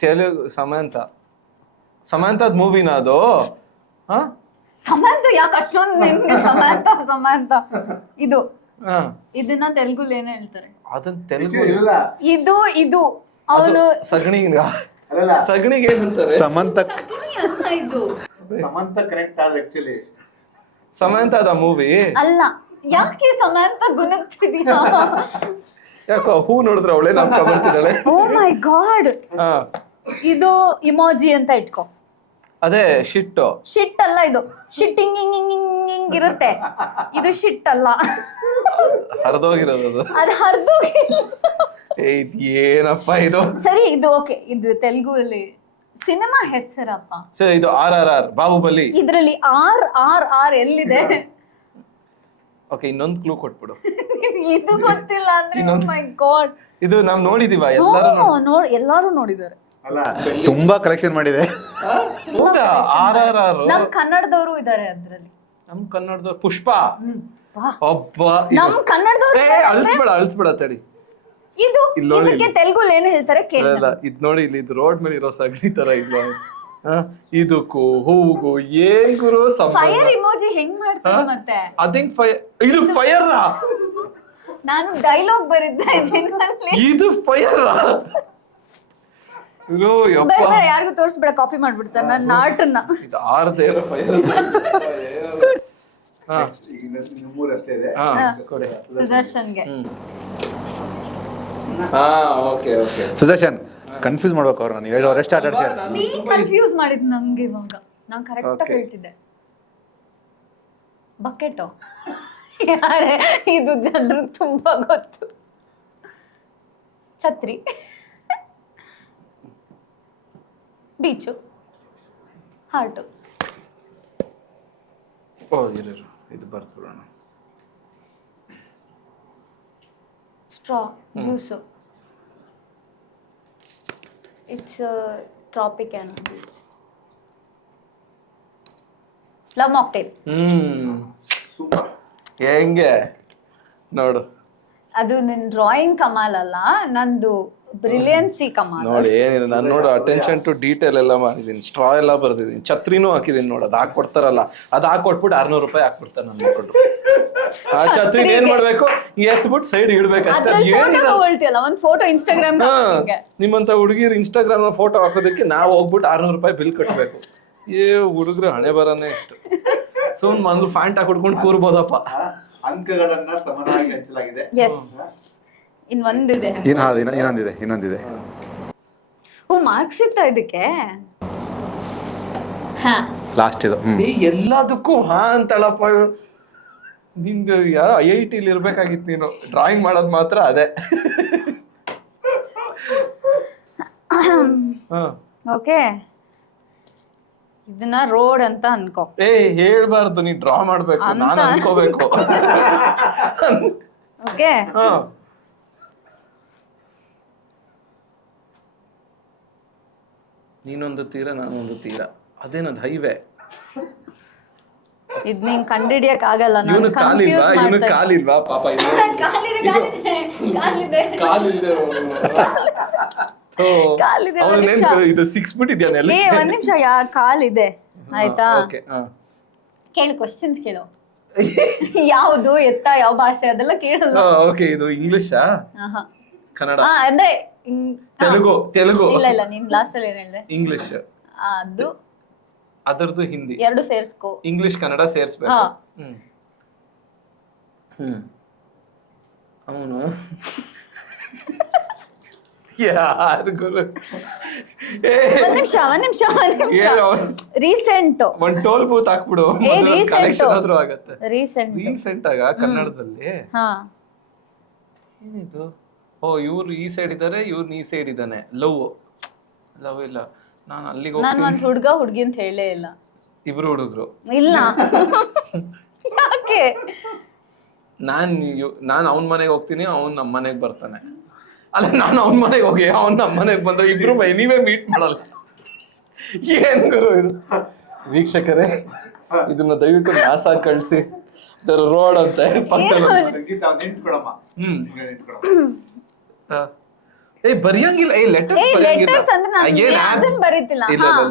ತೆಲುಗು ಸಮಂತ. ಸಮಂತದ್ ಮೂವಿನ ಅದು? ಹಾ ಸಮಾಂತ ಯಾಕೆ ಅಷ್ಟೊಂದು ನಿಮ್ಗೆ? ಸಮಾಂತ ಸಮಾಂತ ಇದು ಹಾ ಇದನ್ನ ತೆಲುಗುಲಿ ಏನ್ ಹೇಳ್ತಾರೆ? ಅದನ್ನ ತೆಲುಗು ಇದು ಇದು ಅವನು ಸಗಣಿ. ಸಗಣಿಗೆ ಏನಂತಾರೆ? ಸಮಂತ. ಅಲ್ಲ ಇದು ಸಮಂತ ಕರೆಕ್ಟ್ ಆದ ಆಕ್ಚುಲಿ. ಸಮಂತ ಅದ ಮೂವಿ ಅಲ್ಲ. ಯಾಕೆ ಸಮಾಂತ ಗುಣಗ್ತಿದ್ಯಾ? ಯಾಕೋ ಹೂ ನೋಡಿದ್ರೆ ಅವಳೇ ನಾಮ್ ಬರ್ತಿದ್ದಾಳೆ. ಓ ಮೈ ಗಾಡ್. ಹಾ ಇದು ಇಮೋಜಿ ಅಂತ ಇಟ್ಕೋ. ಅದೇ ಶಿಟ್ಟು. ಶಿಟ್ ಅಲ್ಲ ಇದು, ಶಿಟ್ ಹಿಂಗ್ ಹಿಂಗ್ ಹಿಂಗ್ ಹಿಂಗ್ ಹಿಂಗ್ ಇರುತ್ತೆ. ಇದು ಶಿಟ್ ಅಲ್ಲ, ಹರಿದೋಗಿರೋದು ಅದು. ಅದು ಹರಿದೋಗಿಲ್ಲ. ಏನಪ್ಪ ಇದು? ಸರಿ, ಇದು ಓಕೆ. ಇದು ತೆಲುಗು ಅಲ್ಲಿ ಸಿನಿಮಾ ಹೆಸರಪ್ಪ. ಸರಿ, ಇದು RRR ಬಾಹುಬಲಿ. ಇದ್ರಲ್ಲಿ ಆರ್ ಆರ್ ಆರ್ ಎಲ್ಲಿದೆ? ಓಕೆ, ಇನ್ನೊಂದು ಕ್ಲೂ ಕೊಟ್ಬಿಡು. ಇದು ಗೊತ್ತಿಲ್ಲ ಅಂದ್ರೆ ಮೈ ಗಾಡ್. ಇದು ನಾವ್ ನೋಡಿದೀವ ಎಲ್ಲರೂ? ಎಲ್ಲಾರು ನೋಡಿದ್ದಾರೆ. ತುಂಬಾ ಕಲೆಕ್ಷನ್ ಮಾಡಿದೆ. ಹೌದಾ? RRR ನಮ್ ಕನ್ನಡದವರು ಇದಾರೆ ಅದ್ರಲ್ಲಿ. ನಮ್ ಕನ್ನಡದವ್ರು ಪುಷ್ಪ. ಒಬ್ಬ ನಮ್ ಕನ್ನಡದವರು ಅಳ್ಸ್ಬೇಡ ತಡಿ. ಇದು ಇಲ್ಲಿ ನೋಡಿ, ಇದಕ್ಕೆ ತೆಲುಗುಲ್ ಏನು ಹೇಳ್ತಾರೆ ಕೇಳಿ. ಇದ್ ನೋಡಿ, ಇಲ್ಲಿ ಇದು ರೋಡ್ ಮೇಲೆ ಇರೋ ಸಗಣಿ ತರ ಇಲ್ಲ. ಇದಕ್ಕೂ ಹೂಗೂ ಏನ್ ಗುರು ಫೈರ್ ಇಮೋಜಿ ಹೆಂಗ್ ಮಾಡ್ತಾರೆ ಮತ್ತೆ? ಅದಿಂಗ್ ಫೈರ್. ಇದು ಫೈರ್. ನಾನು ಡೈಲಾಗ್ ಬರಿದ್ದೆ ಇದರಲ್ಲಿ. ಇದು ಫೈರ್. ಬೇಡ, ಯಾರಿಗೂ ತೋರಿಸ್ಬೇಡ, ಕಾಪಿ ಮಾಡ್ಬಿಡ್ತಾರೆ ನನ್ನ ಆರ್ಟನ್ನ. ಇದು ಆರ್ದೇ ಫೈರ್. ಸುದರ್ಶನ್ಗೆ. ಸುದರ್ಶನ್ ಕನ್ಫ್ಯೂಸ್ ಮಾಡ್ಬೇಕು ಅವ್ರು. ನಾನು ಹೇಳೋರೆ ಸ್ಟಾರ್ಟ್ ಆಡ್ಸ್ಯಾರ. ನೀ ಕನ್ಫ್ಯೂಸ್ ಮಾಡಿದ್ ನಂಗೆ ಇವಾಗ. ನಾನು ಕರೆಕ್ಟ್ ಆಗಿ ಹೇಳ್ತಿದ್ದೆ. ಬಕೆಟೋ ಯಾರೇ ಇದು ಜನರು ತುಂಬಾ ಗೊತ್ತು. ಛತ್ರಿ, ಬೀಚು, ಹಾರ್ಟು. ಓ ಇರು, ಇದು ಬರ್ಕೊಡೋಣ. Straw, juice. ಇಟ್ಸ್ ಟ್ರಾಪಿಕ್ ಏನೋ. Love mocktail. ಹೆಂಗೆ ನೋಡು. ಅದು ನಿನ್ ಡ್ರಾಯಿಂಗ್ ಕಮಾಲ್ ಅಲ್ಲ, ನಂದು ಬ್ರಿಲಿಯನ್ಸಿ ಕಮಾಲ್. ನೋಡಿ ಏನಿಲ್ಲ, ನಾನು ನೋಡು ಅಟೆನ್ಷನ್ ಟು ಡೀಟೇಲ್ ಎಲ್ಲ ಮಾಡಿದೀನಿ. ಸ್ಟ್ರಾ ಎಲ್ಲ ಬರ್ದಿದ್ದೀನಿ, ಛತ್ರಿನೂ ಹಾಕಿದೀನಿ. ನೋಡು ಅದು ಹಾಕೊಡ್ತಾರಲ್ಲ, ಅದು ಹಾಕೊಟ್ಬಿಟ್ಟು 600 ರೂಪಾಯಿ ಹಾಕ್ಬಿಡ್ತಾರೆ ನನ್ನ ಕೊಟ್ಟು. ಆ ಛತ್ರಿ ಏನ್ ಮಾಡ್ಬೇಕು, ಎತ್ಬಿಟ್ಟು ಸೈಡ್ ಇಡ್ಬೇಕು ಅಷ್ಟೇ. ತಗೊಳ್ತಿಯಲ್ಲ ಒಂದ್ ಫೋಟೋ ಇನ್ಸ್ಟಾಗ್ರಾಮ್. ನಿಮ್ಮಂತ ಹುಡುಗಿರು ಇನ್ಸ್ಟಾಗ್ರಾಮ್ ಫೋಟೋ ಹಾಕೋದಕ್ಕೆ ನಾವು ಹೋಗ್ಬಿಟ್ಟು 600 ರೂಪಾಯಿ ಬಿಲ್ ಕಟ್ಟಬೇಕು. ಹುಡುಗರು ಹಣೆ ಬರನೇ ಇಷ್ಟು. ಸುಮ್ ಒಂದು ಫ್ಯಾಂಟ್ ಹಾಕೊಡ್ಕೊಂಡು ಕೂರ್ಬೋದಪ್ಪ. ಅಂಕಗಳನ್ನ ಸಮನಾಗಿ ಹಂಚಲಾಗಿದೆ. ಎಸ್, ಇನ್ನೊಂದಿದೆ. ಇನ್ನೊಂದಿದೆ. ಓ, ಮಾರ್ಕ್ಸ್ ಇತ್ತ ಇದಕ್ಕೆ? ಹಾ, ಲಾಸ್ಟ್ ಇದು. ಎಲ್ಲದಕ್ಕೂ ಹಾ ಅಂತಳಪ್ಪ. ನಿಮ್ಗೆ IIT ಇರ್ಬೇಕಾಗಿತ್ತು ನೀನು. ಡ್ರಾಯಿಂಗ್ ಮಾಡೋದು ಮಾತ್ರ ಅದೇ. ಓಕೆ, ಇದನ್ನ ರೋಡ್ ಅಂತ ಅನ್ಕೋ. ಹೇಳ್ಬಾರ್ದು, ನೀ ಡ್ರಾ ಮಾಡ್ಬೇಕು, ನಾನು ಅನ್ಕೋಬೇಕು. ಓಕೆ, ನೀನೊಂದು ತೀರ, ನಾನೊಂದು ತೀರ. ಅದೇನದು ಹೈವೇ. ಇದ್ ನೀನ್ ಕಂಡಿಡಿಯಕ್ ಆಗಲ್ಲ. ಇವನು ಕಾಲಿಲ್ವಾ ಪಾಪ? ಇದು ಸಿಕ್ಸ್ಬಿಟ್ಟಿದ್ಯಾನೆ. ಒಂದ್ ನಿಮಿಷ, ಕಾಲಿದೆ ಆಯ್ತಾ? ಕೇಳು, ಕ್ವಶನ್ಸ್ ಕೇಳು. ಯಾವುದು ಎತ್ತ, ಯಾವ ಭಾಷೆ ಅದೆಲ್ಲ ಕೇಳಲ್ಲ. ಓಕೆ, ಇದು ಇಂಗ್ಲಿಷಾ ಕನ್ನಡ ಅಂದ್ರೆ ತೆಲುಗು? ಇಲ್ಲ, ನೀನ್ ಲಾಸ್ಟ್ ಅಲ್ಲಿ ಏನ್ ಹೇಳ್ದೆ? ಇಂಗ್ಲಿಷ್. ಅದು ಅದರದ್ದು ಹಿಂದಿ. ಎರಡು ಸೇರ್ಸ್ಕೋ. ಇಂಗ್ಲಿಷ್ ಕನ್ನಡ ಸೇರ್ಸ್ಬೇಕು. ಅವನು ಯಾರು ಗುರು? ಒಂದ್ ನಿಮಿಷ. ರೀಸೆಂಟ್ ಒಂದ್ ಟೋಲ್ ಬೂತ್ ಹಾಕ್ಬಿಡು. ರೀಸೆಂಟ್ ಆಗ ಕನ್ನಡದಲ್ಲಿ ಏನಿದು? ಓ, ಇವ್ರು ಈ ಸೈಡ್ ಇದಾರೆ, ಇವ್ರು ಈ ಸೈಡ್ ಇದ್ದಾನೆ. ಲವ್ ಇಲ್ಲ. ನಾನು ಅಲ್ಲಿಗೆ ನಾನು ಒಂದ್ ಹುಡುಗಿ ಅಂತ ಹೇಳೇ ಇಲ್ಲ. ಇಬ್ರು ಹುಡುಗರು ಇಲ್ಲ. ಯಾಕೆ? ನಾನು ಅವನ ಮನೆಗೆ ಹೋಗ್ತೀನಿ, ಅವ್ನ್ ನಮ್ಮ ಮನೆಗೆ ಬರ್ತಾನೆ. ಅಲ್ಲ, ನಾನು ಅವನ ಮನೆಗೆ ಹೋಗಿ ಅವ್ನ್ ನಮ್ಮ ಮನೆಗೆ ಬಂದ್ರೆ ಇಬ್ರು ನೀವೇ ಮೀಟ್ ಮಾಡಲ್ಲ. ಏನ್ ಗುರು ಇದು? ವೀಕ್ಷಕರೇ, ಇದನ್ನ ದಯವಿಟ್ಟು ನಾಸಾಗಿ ಕಳ್ಸಿ. ರೋಡ್ ಅಂತ ಬರೆಯಂಗಿಲ್ಲ.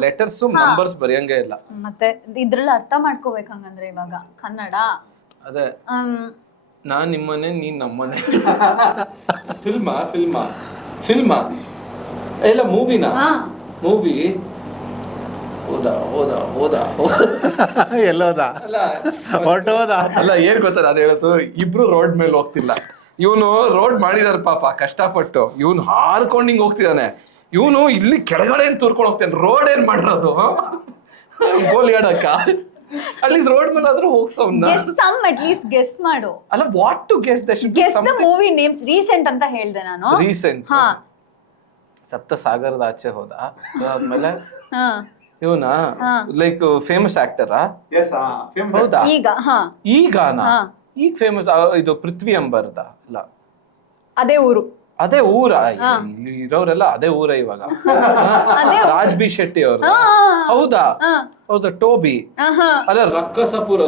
ಲೆಟರ್ಸ್ ನಂಬರ್ಸ್ ಬರೆಯಂಗೇ ಇಲ್ಲ. ಮತ್ತೆ ಇದ್ರಲ್ಲಿ ಅರ್ಥ ಮಾಡ್ಕೋಬೇಕು ಹಂಗಂದ್ರೆ ಇವಾಗ ಕನ್ನಡ. ಅದೇ, ನಾನ್ ನಿಮ್ಮನೆ, ನೀನ್ ನಮ್ಮನೆ. ಫಿಲ್ಮಾ ಇಲ್ಲ ಮೂವಿನಾ? ಮೂವಿ ಅಲ್ಲ, ಏನ್ ಗೊತ್ತಾರ ಅದ್ ಹೇಳೋದು. ಇಬ್ರು ರೋಡ್ ಮೇಲೆ ಹೋಗ್ತಿಲ್ಲ. ಇವನು ರೋಡ್ ಮಾಡಿದಾರ ಪಾಪ ಕಷ್ಟಪಟ್ಟು. ಇವನು ಹಾರ್ಕೊಂಡು ಹಿಂಗ್ ಹೋಗ್ತಿದ್ದಾನೆ. ಇವನು ಇಲ್ಲಿ ಕೆಳಗಡೆ ತೂರ್ಕೊಂಡು ಹೋಗ್ತೇನೆ, ರೋಡ್ ಏನ್ ಮಾಡಿರೋದು ಗೋಲಿ ಆಡಕ್ಕ ಅಲ್ಲಿ ರೋಡ್ ಮೇಲೆ ಆದ್ರೂ ಹೋಗ್ಸವ್ನ. Guess some at least guess ಮಾಡು. ಅಲ್ಲ what to guess, the should be guess the something movie names. Recent ಅಂತ ಹೇಳ್ದೆ ನಾನು. ರೀಸೆಂಟ್. ಹಾ ಸಪ್ತ ಸಾಗರದ ಆಚೆ ಹೋದ, ಆದ್ಮೇಲೆ ಹಾ ಇವನ ಲೈಕ್ ಫೇಮಸ್ ಆಕ್ಟರಾ? ಹೌದಾ? ಈಗ ಹಾ ಈಗಾನ? ಹಾ. ಈಗ ಫೇಮಸ್ ಇದು ಪೃಥ್ವಿ ಅಂಬರ್ದ ಅಲ್ಲ, ಅದೇ ಊರು. ಅದೇ ಊರ ಇಲ್ಲಿ ಇರೋರೆಲ್ಲ ಅದೇ ಊರ ಇವಾಗ. ಅದೇ ಊರು. ರಾಜ್ ಬಿ ಶೆಟ್ಟಿ ಅವರು. ಹಾ. ಹೌದಾ? ಹಾ. ಹೌದಾ? ಟೋಬಿ ಆಹಾ. ಅಲ್ಲ, ರಕ್ಕಸಪುರ.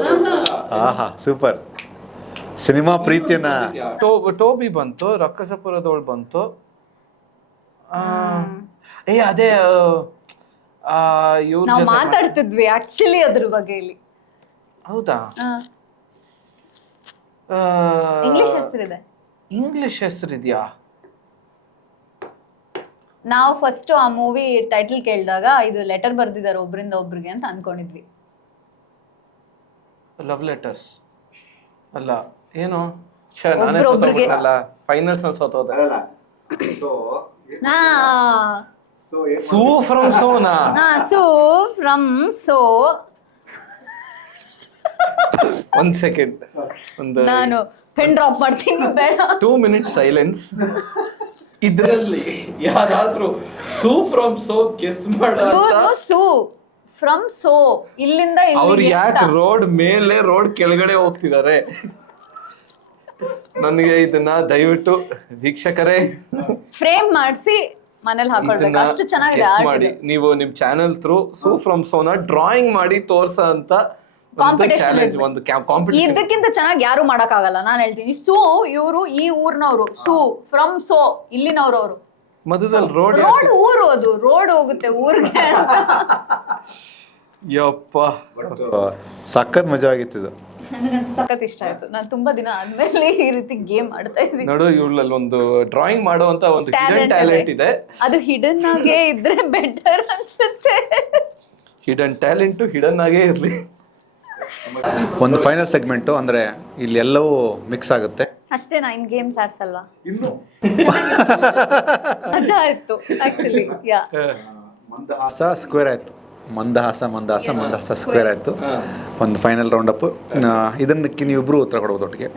ಆಹಾ ಸೂಪರ್. ಸಿನಿಮಾ ಪ್ರೀತಿಯನ್ನ ಟೋಬಿ ಬಂತು, ರಕ್ಕಸಪುರದವಳು ಬಂತು. ಅದೇ ಇವ್ರ ನಾವು ಜೊತೆ ಮಾತಾಡ್ತಿದ್ವಿ ಆಕ್ಚುಲಿ ಅದ್ರ ಬಗ್ಗೆ ಇಲ್ಲಿ. ಹೌದಾ? ಇಂಗ್ಲಿಷ್ ಹೆಸರಿದೆ. ಇಂಗ್ಲಿಷ್ ಹೆಸರಿದ್ಯಾ? ನಾವು ಫಸ್ಟ್ ಆ ಮೂವಿ ಟೈಟಲ್ ಕೇಳಿದಾಗ ಇದು ಲೆಟರ್ ಬರ್ದಿದ್ದಾರೆ ಒಬ್ರಿಂದ ಒಬ್ರಿಗೆ ಅಂತ ಅನ್ಕೊಂಡಿದ್ವಿ. ಲವ್ ಲೆಟರ್ಸ್ ಅಲ್ಲ, ಏನು ಒಬ್ರೊಬ್ರಿಗೆ. ಫೈನಲ್ಸ್ ನಲ್ಲಿ ಸೋತೋದೆ. ಹಾ ಸೂ ಫ್ರಮ್ ಸೋನಾ? ಸೋ ಫ್ರಮ್ ಸೋ. ಒಂದ್ ಸೆಕೆಂಡ್, ಒಂದು ನಾನು ಪೆನ್ ಡ್ರಾಪ್ ಮಾಡ್ತೀನಿ, ಬೇಡ. 2 minutes ಸೈಲೆನ್ಸ್. ಇದ್ರಲ್ಲಿ ಯಾರಾದ್ರೂ ಸೂ ಫ್ರಮ್ ಸೋ ಗೆಸ್ ಮಾಡ? ಸೋ ಫ್ರಮ್ ಸೋ, ಇಲ್ಲಿಂದ ಅವ್ರು ಇಲ್ಲಿಗೆ ಯಾಕೆ ರೋಡ್ ಮೇಲೆ ರೋಡ್ ಕೆಳಗಡೆ ಹೋಗ್ತಿದ್ದಾರೆ? ನನಗೆ ಇದನ್ನ ದಯವಿಟ್ಟು ವೀಕ್ಷಕರೇ ಫ್ರೇಮ್ ಮಾಡಿಸಿ ಮನೇಲಿ ಹಾಕೊಳ್ಬೇಕು. ಅಷ್ಟು ಚೆನ್ನಾಗಿದೆ guess ಆರ್ಟ್ ಮಾಡಿ. ಇದು. ನೀವು ನಿಮ್ channel through Su from So drawing ಮಾಡಿ ತೋರ್ಸ ಅಂತ Competition ಚಾಲೆಂಜ್, ಇರ್ಬೇಕು. ಒಂದು ಕಾಂಪಿಟೇಷನ್. ಇದಕ್ಕಿಂತ ಚೆನ್ನಾಗಿ ಯಾರು ಮಾಡಕ್ ಆಗಲ್ಲ. ನಾನು ಹೇಳ್ತೀನಿ, ಸೂ ಇವರು ಈ ಊರ್ನವ್ರು, ಸೂ ಫ್ರಮ್ ಸೋ ಇಲ್ಲಿನವ್ರು ಅವರು. ಮಧುದಲ್ಲಿ ರೋಡ್ ರೋಡ್ ಊರು, ಅದು ರೋಡ್ ಹೋಗುತ್ತೆ ಊರ್ಗೆ. ಯಪ್ಪ, ಸಖತ್ ಮಜಾ ಆಗಿತ್ತು ಇದು. ನನಗಂತೂ ಸಖತ್ ಇಷ್ಟ ಆಯ್ತು. ನಾನು ತುಂಬಾ ದಿನ ಆದ್ಮೇಲೆ ಈ ರೀತಿ ಗೇಮ್ ಆಡ್ತಾ ಇದ್ದೀನಿ. ನೋಡು, ಇವ್ಳಲ್ಲಿ ಒಂದು ಡ್ರಾಯಿಂಗ್ ಮಾಡುವಂತ ಒಂದು ಹಿಡನ್ ಟ್ಯಾಲೆಂಟ್ ಇದೆ. ಅದು ಹಿಡನ್ ಆಗೇ ಇದ್ರೆ ಬೆಟರ್ ಅನ್ಸುತ್ತೆ. ಹಿಡನ್ ಟ್ಯಾಲೆಂಟ್ ಹಿಡನ್ ಆಗೇ ಇರ್ಲಿ. ಒಂದು ಫೈನಲ್ ಸೆಗ್ಮೆಂಟು, ಅಂದರೆ ಇಲ್ಲಿ ಎಲ್ಲವೂ ಮಿಕ್ಸ್ ಆಗುತ್ತೆ. ಅಷ್ಟೇ. ನಾ ಇನ್ ಗೇಮ್ಸ್ ಆಡ್ಸಲ್ವಾ? ಮಜಾ ಆಯ್ತು ಆಕ್ಚುಲಿ. ಯಾ ಮಂದಹಾಸ ಸ್ಕ್ವೇರ್ ಆಯಿತು. ಮಂದಹಾಸ ಸ್ಕ್ವೇರ್ ಆಯಿತು. ಒಂದು ಫೈನಲ್ ರೌಂಡ್ ಅಪ್. ಇದನ್ನಕ್ಕೆ ನೀವಿಬ್ರು ಉತ್ತರ ಕೊಡ್ಬೋದು ಒಟ್ಟಿಗೆ.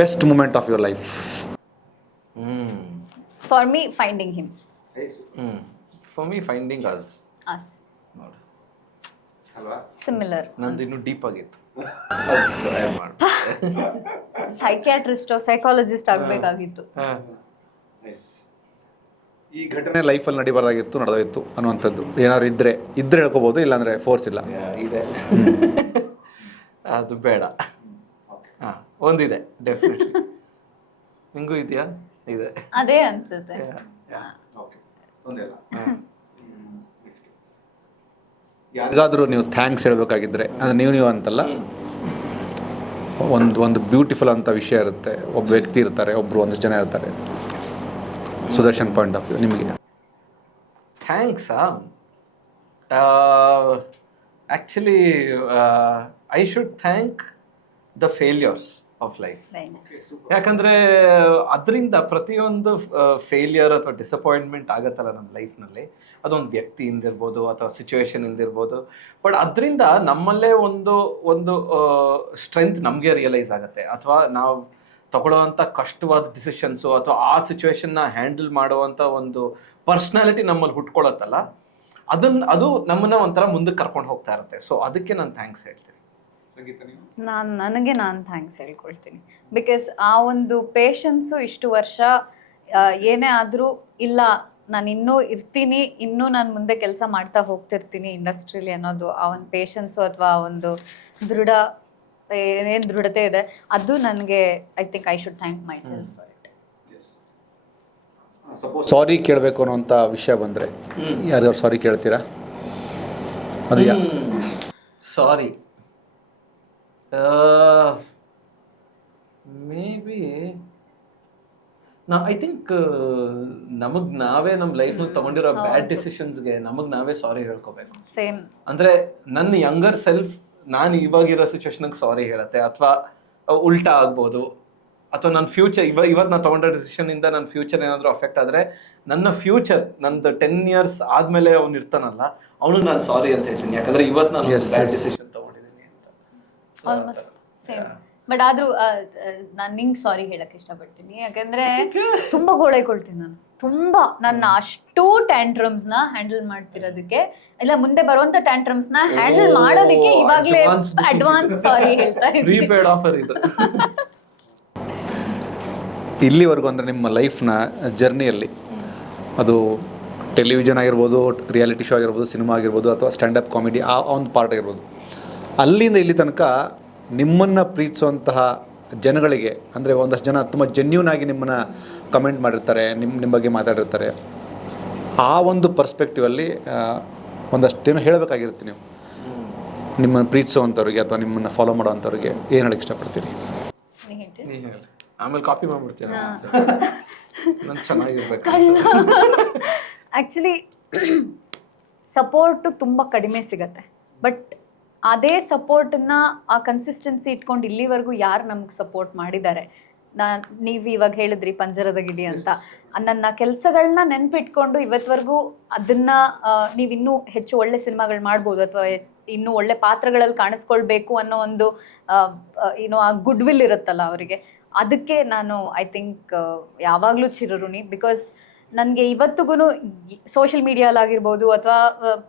Best moment of your life? For me finding him. For me finding us. ನೋಡು, ಸಿಮಿಲರ್. ನಂದು ಇನ್ನೂ ಡೀಪ್ ಆಗಿತ್ತು. ಸೈಕ್ಯಾಟ್ರಿಸ್ಟ್ ಸೈಕಾಲಜಿಸ್ಟ್ ಆಗ್ಬೇಕಾಗಿತ್ತು. ಈ ಘಟನೆ ಲೈಫಲ್ಲಿ ನಡಿಬಾರ್ದಾಗಿತ್ತು, ನಡೆದೋಯ್ತು ಅನ್ನುವಂಥದ್ದು ಏನಾದ್ರು ಇದ್ರೆ ಹೇಳ್ಕೋಬಹುದು, ಇಲ್ಲಾಂದ್ರೆ ಫೋರ್ಸ್ ಇಲ್ಲ. ಇದೆ ಅದು ಬೇಡ. ಒಂದಿದೆ ಡೆಫಿನೆಟ್ಲಿ. ನಿಂಗೂ ಇದೆಯಾ? ಇದೆ. ಅದೇ ಅನ್ಸುತ್ತೆ. ಯಾರಿಗಾದ್ರೂ ನೀವು ಥ್ಯಾಂಕ್ಸ್ ಹೇಳ್ಬೇಕಾಗಿದ್ರೆ, ಅಂದ್ರೆ ನೀವು ಅಂತಲ್ಲ, ಒಂದು ಬ್ಯೂಟಿಫುಲ್ ಅಂತ ವಿಷಯ ಇರುತ್ತೆ, ಒಬ್ಬ ವ್ಯಕ್ತಿ ಇರ್ತಾರೆ, ಒಬ್ರು ಒಂದಷ್ಟು ಜನ ಇರ್ತಾರೆ. ಸುದರ್ಶನ್ ಪಾಯಿಂಟ್ ಆಫ್ ವ್ಯೂ ನಿಮಗೆ ಥ್ಯಾಂಕ್ಸಾ? Actually I should thank the failures of life. ಯಾಕಂದರೆ ಅದರಿಂದ ಪ್ರತಿಯೊಂದು ಫೇಲ್ಯೂರ್ ಅಥವಾ ಡಿಸಪಾಯಿಂಟ್ಮೆಂಟ್ ಆಗುತ್ತಲ್ಲ ನಮ್ಮ ಲೈಫ್ನಲ್ಲಿ, ಅದೊಂದು ವ್ಯಕ್ತಿಯಿಂದ ಇರ್ಬೋದು ಅಥವಾ ಸಿಚುವೇಶನಿಂದ ಇರ್ಬೋದು. ಬಟ್ ಅದರಿಂದ ನಮ್ಮಲ್ಲೇ ಒಂದು ಸ್ಟ್ರೆಂತ್ ನಮಗೆ ರಿಯಲೈಸ್ ಆಗುತ್ತೆ, ಅಥವಾ ನಾವು ತಗೊಳ್ಳೋವಂಥ ಕಷ್ಟವಾದ ಡಿಸಿಷನ್ಸು ಅಥವಾ ಆ ಸಿಚುವೇಶನ್ನ ಹ್ಯಾಂಡಲ್ ಮಾಡುವಂಥ ಒಂದು ಪರ್ಸ್ನಾಲಿಟಿ ನಮ್ಮಲ್ಲಿ ಹುಟ್ಕೊಳ್ಳುತ್ತಲ್ಲ, ಅದು ನಮ್ಮನ್ನ ಒಂಥರ ಮುಂದಕ್ಕೆ ಕರ್ಕೊಂಡು ಹೋಗ್ತಾ ಇರುತ್ತೆ. ಸೊ ಅದಕ್ಕೆ ನಾನು ಥ್ಯಾಂಕ್ಸ್ ಹೇಳ್ತೀನಿ. ನನಗೆ ಥ್ಯಾಂಕ್ಸ್ ಹೇಳ್ಕೊಳ್ತೀನಿ. ಬಿಕಾಸ್ ಆ ಒಂದು ಪೇಷನ್ಸು ಇಷ್ಟು ವರ್ಷ ಏನೇ ಆದರೂ ಇಲ್ಲ, ನಾನು ಇನ್ನೂ ಇರ್ತೀನಿ, ಇನ್ನೂ ನಾನು ಮುಂದೆ ಕೆಲಸ ಮಾಡ್ತಾ ಹೋಗ್ತಿರ್ತೀನಿ ಇಂಡಸ್ಟ್ರಿಲಿ ಅನ್ನೋದು, ಆ ಒಂದು ಪೇಷನ್ಸು ಅಥವಾ ಆ ಒಂದು ಏನೇನು ದೃಢತೆ ಇದೆ, ಅದು ನನಗೆ I think I should thank myself for it. Sorry ಕೇಳಬೇಕು ಅನ್ನೋಂಥ ವಿಷಯ ಬಂದರೆ ಯಾರ್ಯಾರು ಸಾರಿ ಕೇಳ್ತೀರಾ? ಅದು sorry maybe I think ನಮಗೆ ನಾವೇ ನಮ್ಮ ಲೈಫ್ನಲ್ಲಿ ತೊಗೊಂಡಿರೋ ಬ್ಯಾಡ್ ಡಿಸಿಷನ್ಸ್ಗೆ ನಮಗೆ ನಾವೇ ಸಾರಿ ಹೇಳ್ಕೋಬೇಕು. ಸೇಮ್. ಅಂದರೆ ನನ್ನ ಯಂಗರ್ ಸೆಲ್ಫ್ ನಾನು ಇವಾಗಿರೋ ಸಿಚುವೇಶನ್ಗೆ ಸಾರಿ ಹೇಳುತ್ತೆ, ಅಥವಾ ಉಲ್ಟಾ ಆಗ್ಬೋದು. ಅಥವಾ ನನ್ನ ಫ್ಯೂಚರ್ ಇವತ್ತು ನಾನು ತಗೊಂಡ ಡಿಸಿಷನ್ ಇಂದ ನನ್ನ ಫ್ಯೂಚರ್ ಏನಾದರೂ ಅಫೆಕ್ಟ್ ಆದ್ರೆ ನನ್ನ ಫ್ಯೂಚರ್ ನಂದು 10 years ಆದ್ಮೇಲೆ ಅವ್ನು ಇರ್ತಾನಲ್ಲ, ಅವನು ನಾನು ಸಾರಿ ಅಂತ ಹೇಳ್ತೀನಿ. ಯಾಕಂದ್ರೆ ಇವತ್ತು ನಾನು ಬ್ಯಾಡ್ ಡಿಸಿಷನ್ ತಗೊಂಡಿದ್ದೀನಿ ಅಂತ. Almost same. ಬಟ್ ಆದ್ರೂ ನಾನು ನಿಂಗೆ ಸಾರಿ ಹೇಳಕ್ ಇಷ್ಟಪಡ್ತೀನಿ. ಯಾಕಂದ್ರೆ ತುಂಬಾ ಗೋಳೈಕೊಳ್ತೀನಿ ನಾನು, ತುಂಬಾ ನನ್ನ ಅಷ್ಟು ಟ್ಯಾಂಟ್ರಮ್ಸ್ ನ ಹ್ಯಾಂಡಲ್ ಮಾಡ್ತಿರೋದಕ್ಕೆ, ಇಲ್ಲ ಮುಂದೆ ಬರುವಂತ ಟ್ಯಾಂಟ್ರಮ್ಸ್ ನ ಹ್ಯಾಂಡಲ್ ಮಾಡೋದಕ್ಕೆ ಇವಾಗ್ಲೇ ಅಡ್ವಾನ್ಸ್ ಸಾರಿ ಹೇಳ್ತಾ ಇದ್ದೀನಿ. ಪ್ರೀಪೇಡ್ ಆಫರ್ ಇದು. ಇಲ್ಲಿವರೆಗೂ ಅಂದರೆ ನಿಮ್ಮ ಲೈಫ್ನ ಜರ್ನಿಯಲ್ಲಿ, ಅದು ಟೆಲಿವಿಷನ್ ಆಗಿರ್ಬೋದು, ರಿಯಾಲಿಟಿ ಶೋ ಆಗಿರ್ಬೋದು, ಸಿನಿಮಾ ಆಗಿರ್ಬೋದು, ಅಥವಾ ಸ್ಟ್ಯಾಂಡಪ್ ಕಾಮಿಡಿ ಆ ಒಂದು ಪಾರ್ಟ್ ಆಗಿರ್ಬೋದು, ಅಲ್ಲಿಂದ ಇಲ್ಲಿ ತನಕ ನಿಮ್ಮನ್ನು ಪ್ರೀತಿಸುವಂತಹ ಜನಗಳಿಗೆ, ಅಂದರೆ ಒಂದಷ್ಟು ಜನ ತುಂಬ ಜೆನ್ಯೂನ್ ಆಗಿ ನಿಮ್ಮನ್ನು ಕಮೆಂಟ್ ಮಾಡಿರ್ತಾರೆ, ನಿಮ್ಮ ಬಗ್ಗೆ ಮಾತಾಡಿರ್ತಾರೆ, ಆ ಒಂದು ಪರ್ಸ್ಪೆಕ್ಟಿವಲ್ಲಿ ಒಂದಷ್ಟೇನು ಹೇಳಬೇಕಾಗಿರುತ್ತೆ ನೀವು ನಿಮ್ಮನ್ನು ಪ್ರೀತಿಸುವಂಥವ್ರಿಗೆ ಅಥವಾ ನಿಮ್ಮನ್ನು ಫಾಲೋ ಮಾಡೋವಂಥವ್ರಿಗೆ ಏನು ಹೇಳಕ್ಕೆ ಇಷ್ಟಪಡ್ತೀರಿ? ನೀ ಹೇಳಿ, ಆಮೇಲೆ ಕಾಪಿ ಮಾಡ್ಬಿಡ್ತೀನಿ ನಾನು. ಚೆನ್ನಾಗಿರ್ಬೇಕು. ಆ್ಯಕ್ಚುಲಿ ಸಪೋರ್ಟು ತುಂಬ ಕಡಿಮೆ ಸಿಗತ್ತೆ, ಬಟ್ ಅದೇ ಸಪೋರ್ಟನ್ನ ಆ ಕನ್ಸಿಸ್ಟೆನ್ಸಿ ಇಟ್ಕೊಂಡು ಇಲ್ಲಿವರೆಗೂ ಯಾರು ನಮ್ಗೆ ಸಪೋರ್ಟ್ ಮಾಡಿದ್ದಾರೆ, ನೀವು ಇವಾಗ ಹೇಳಿದ್ರಿ ಪಂಜರದ ಗಿಳಿ ಅಂತ, ನನ್ನ ಕೆಲಸಗಳನ್ನ ನೆನ್ಪಿಟ್ಕೊಂಡು ಇವತ್ತವರೆಗೂ ಅದನ್ನ ನೀವು ಇನ್ನೂ ಹೆಚ್ಚು ಒಳ್ಳೆ ಸಿನಿಮಾಗಳು ಮಾಡ್ಬೋದು ಅಥವಾ ಇನ್ನೂ ಒಳ್ಳೆ ಪಾತ್ರಗಳಲ್ಲಿ ಕಾಣಿಸ್ಕೊಳ್ಬೇಕು ಅನ್ನೋ ಒಂದು ಏನೋ ಆ ಗುಡ್ ವಿಲ್ ಇರುತ್ತಲ್ಲ ಅವರಿಗೆ, ಅದಕ್ಕೆ ನಾನು ಐ ಥಿಂಕ್ ಯಾವಾಗಲೂ ಚಿರಋಣಿ. ಬಿಕಾಸ್ ನನಗೆ ಇವತ್ತಿಗೂ ಸೋಷಿಯಲ್ ಮೀಡಿಯಾಲಾಗಿರ್ಬೋದು ಅಥವಾ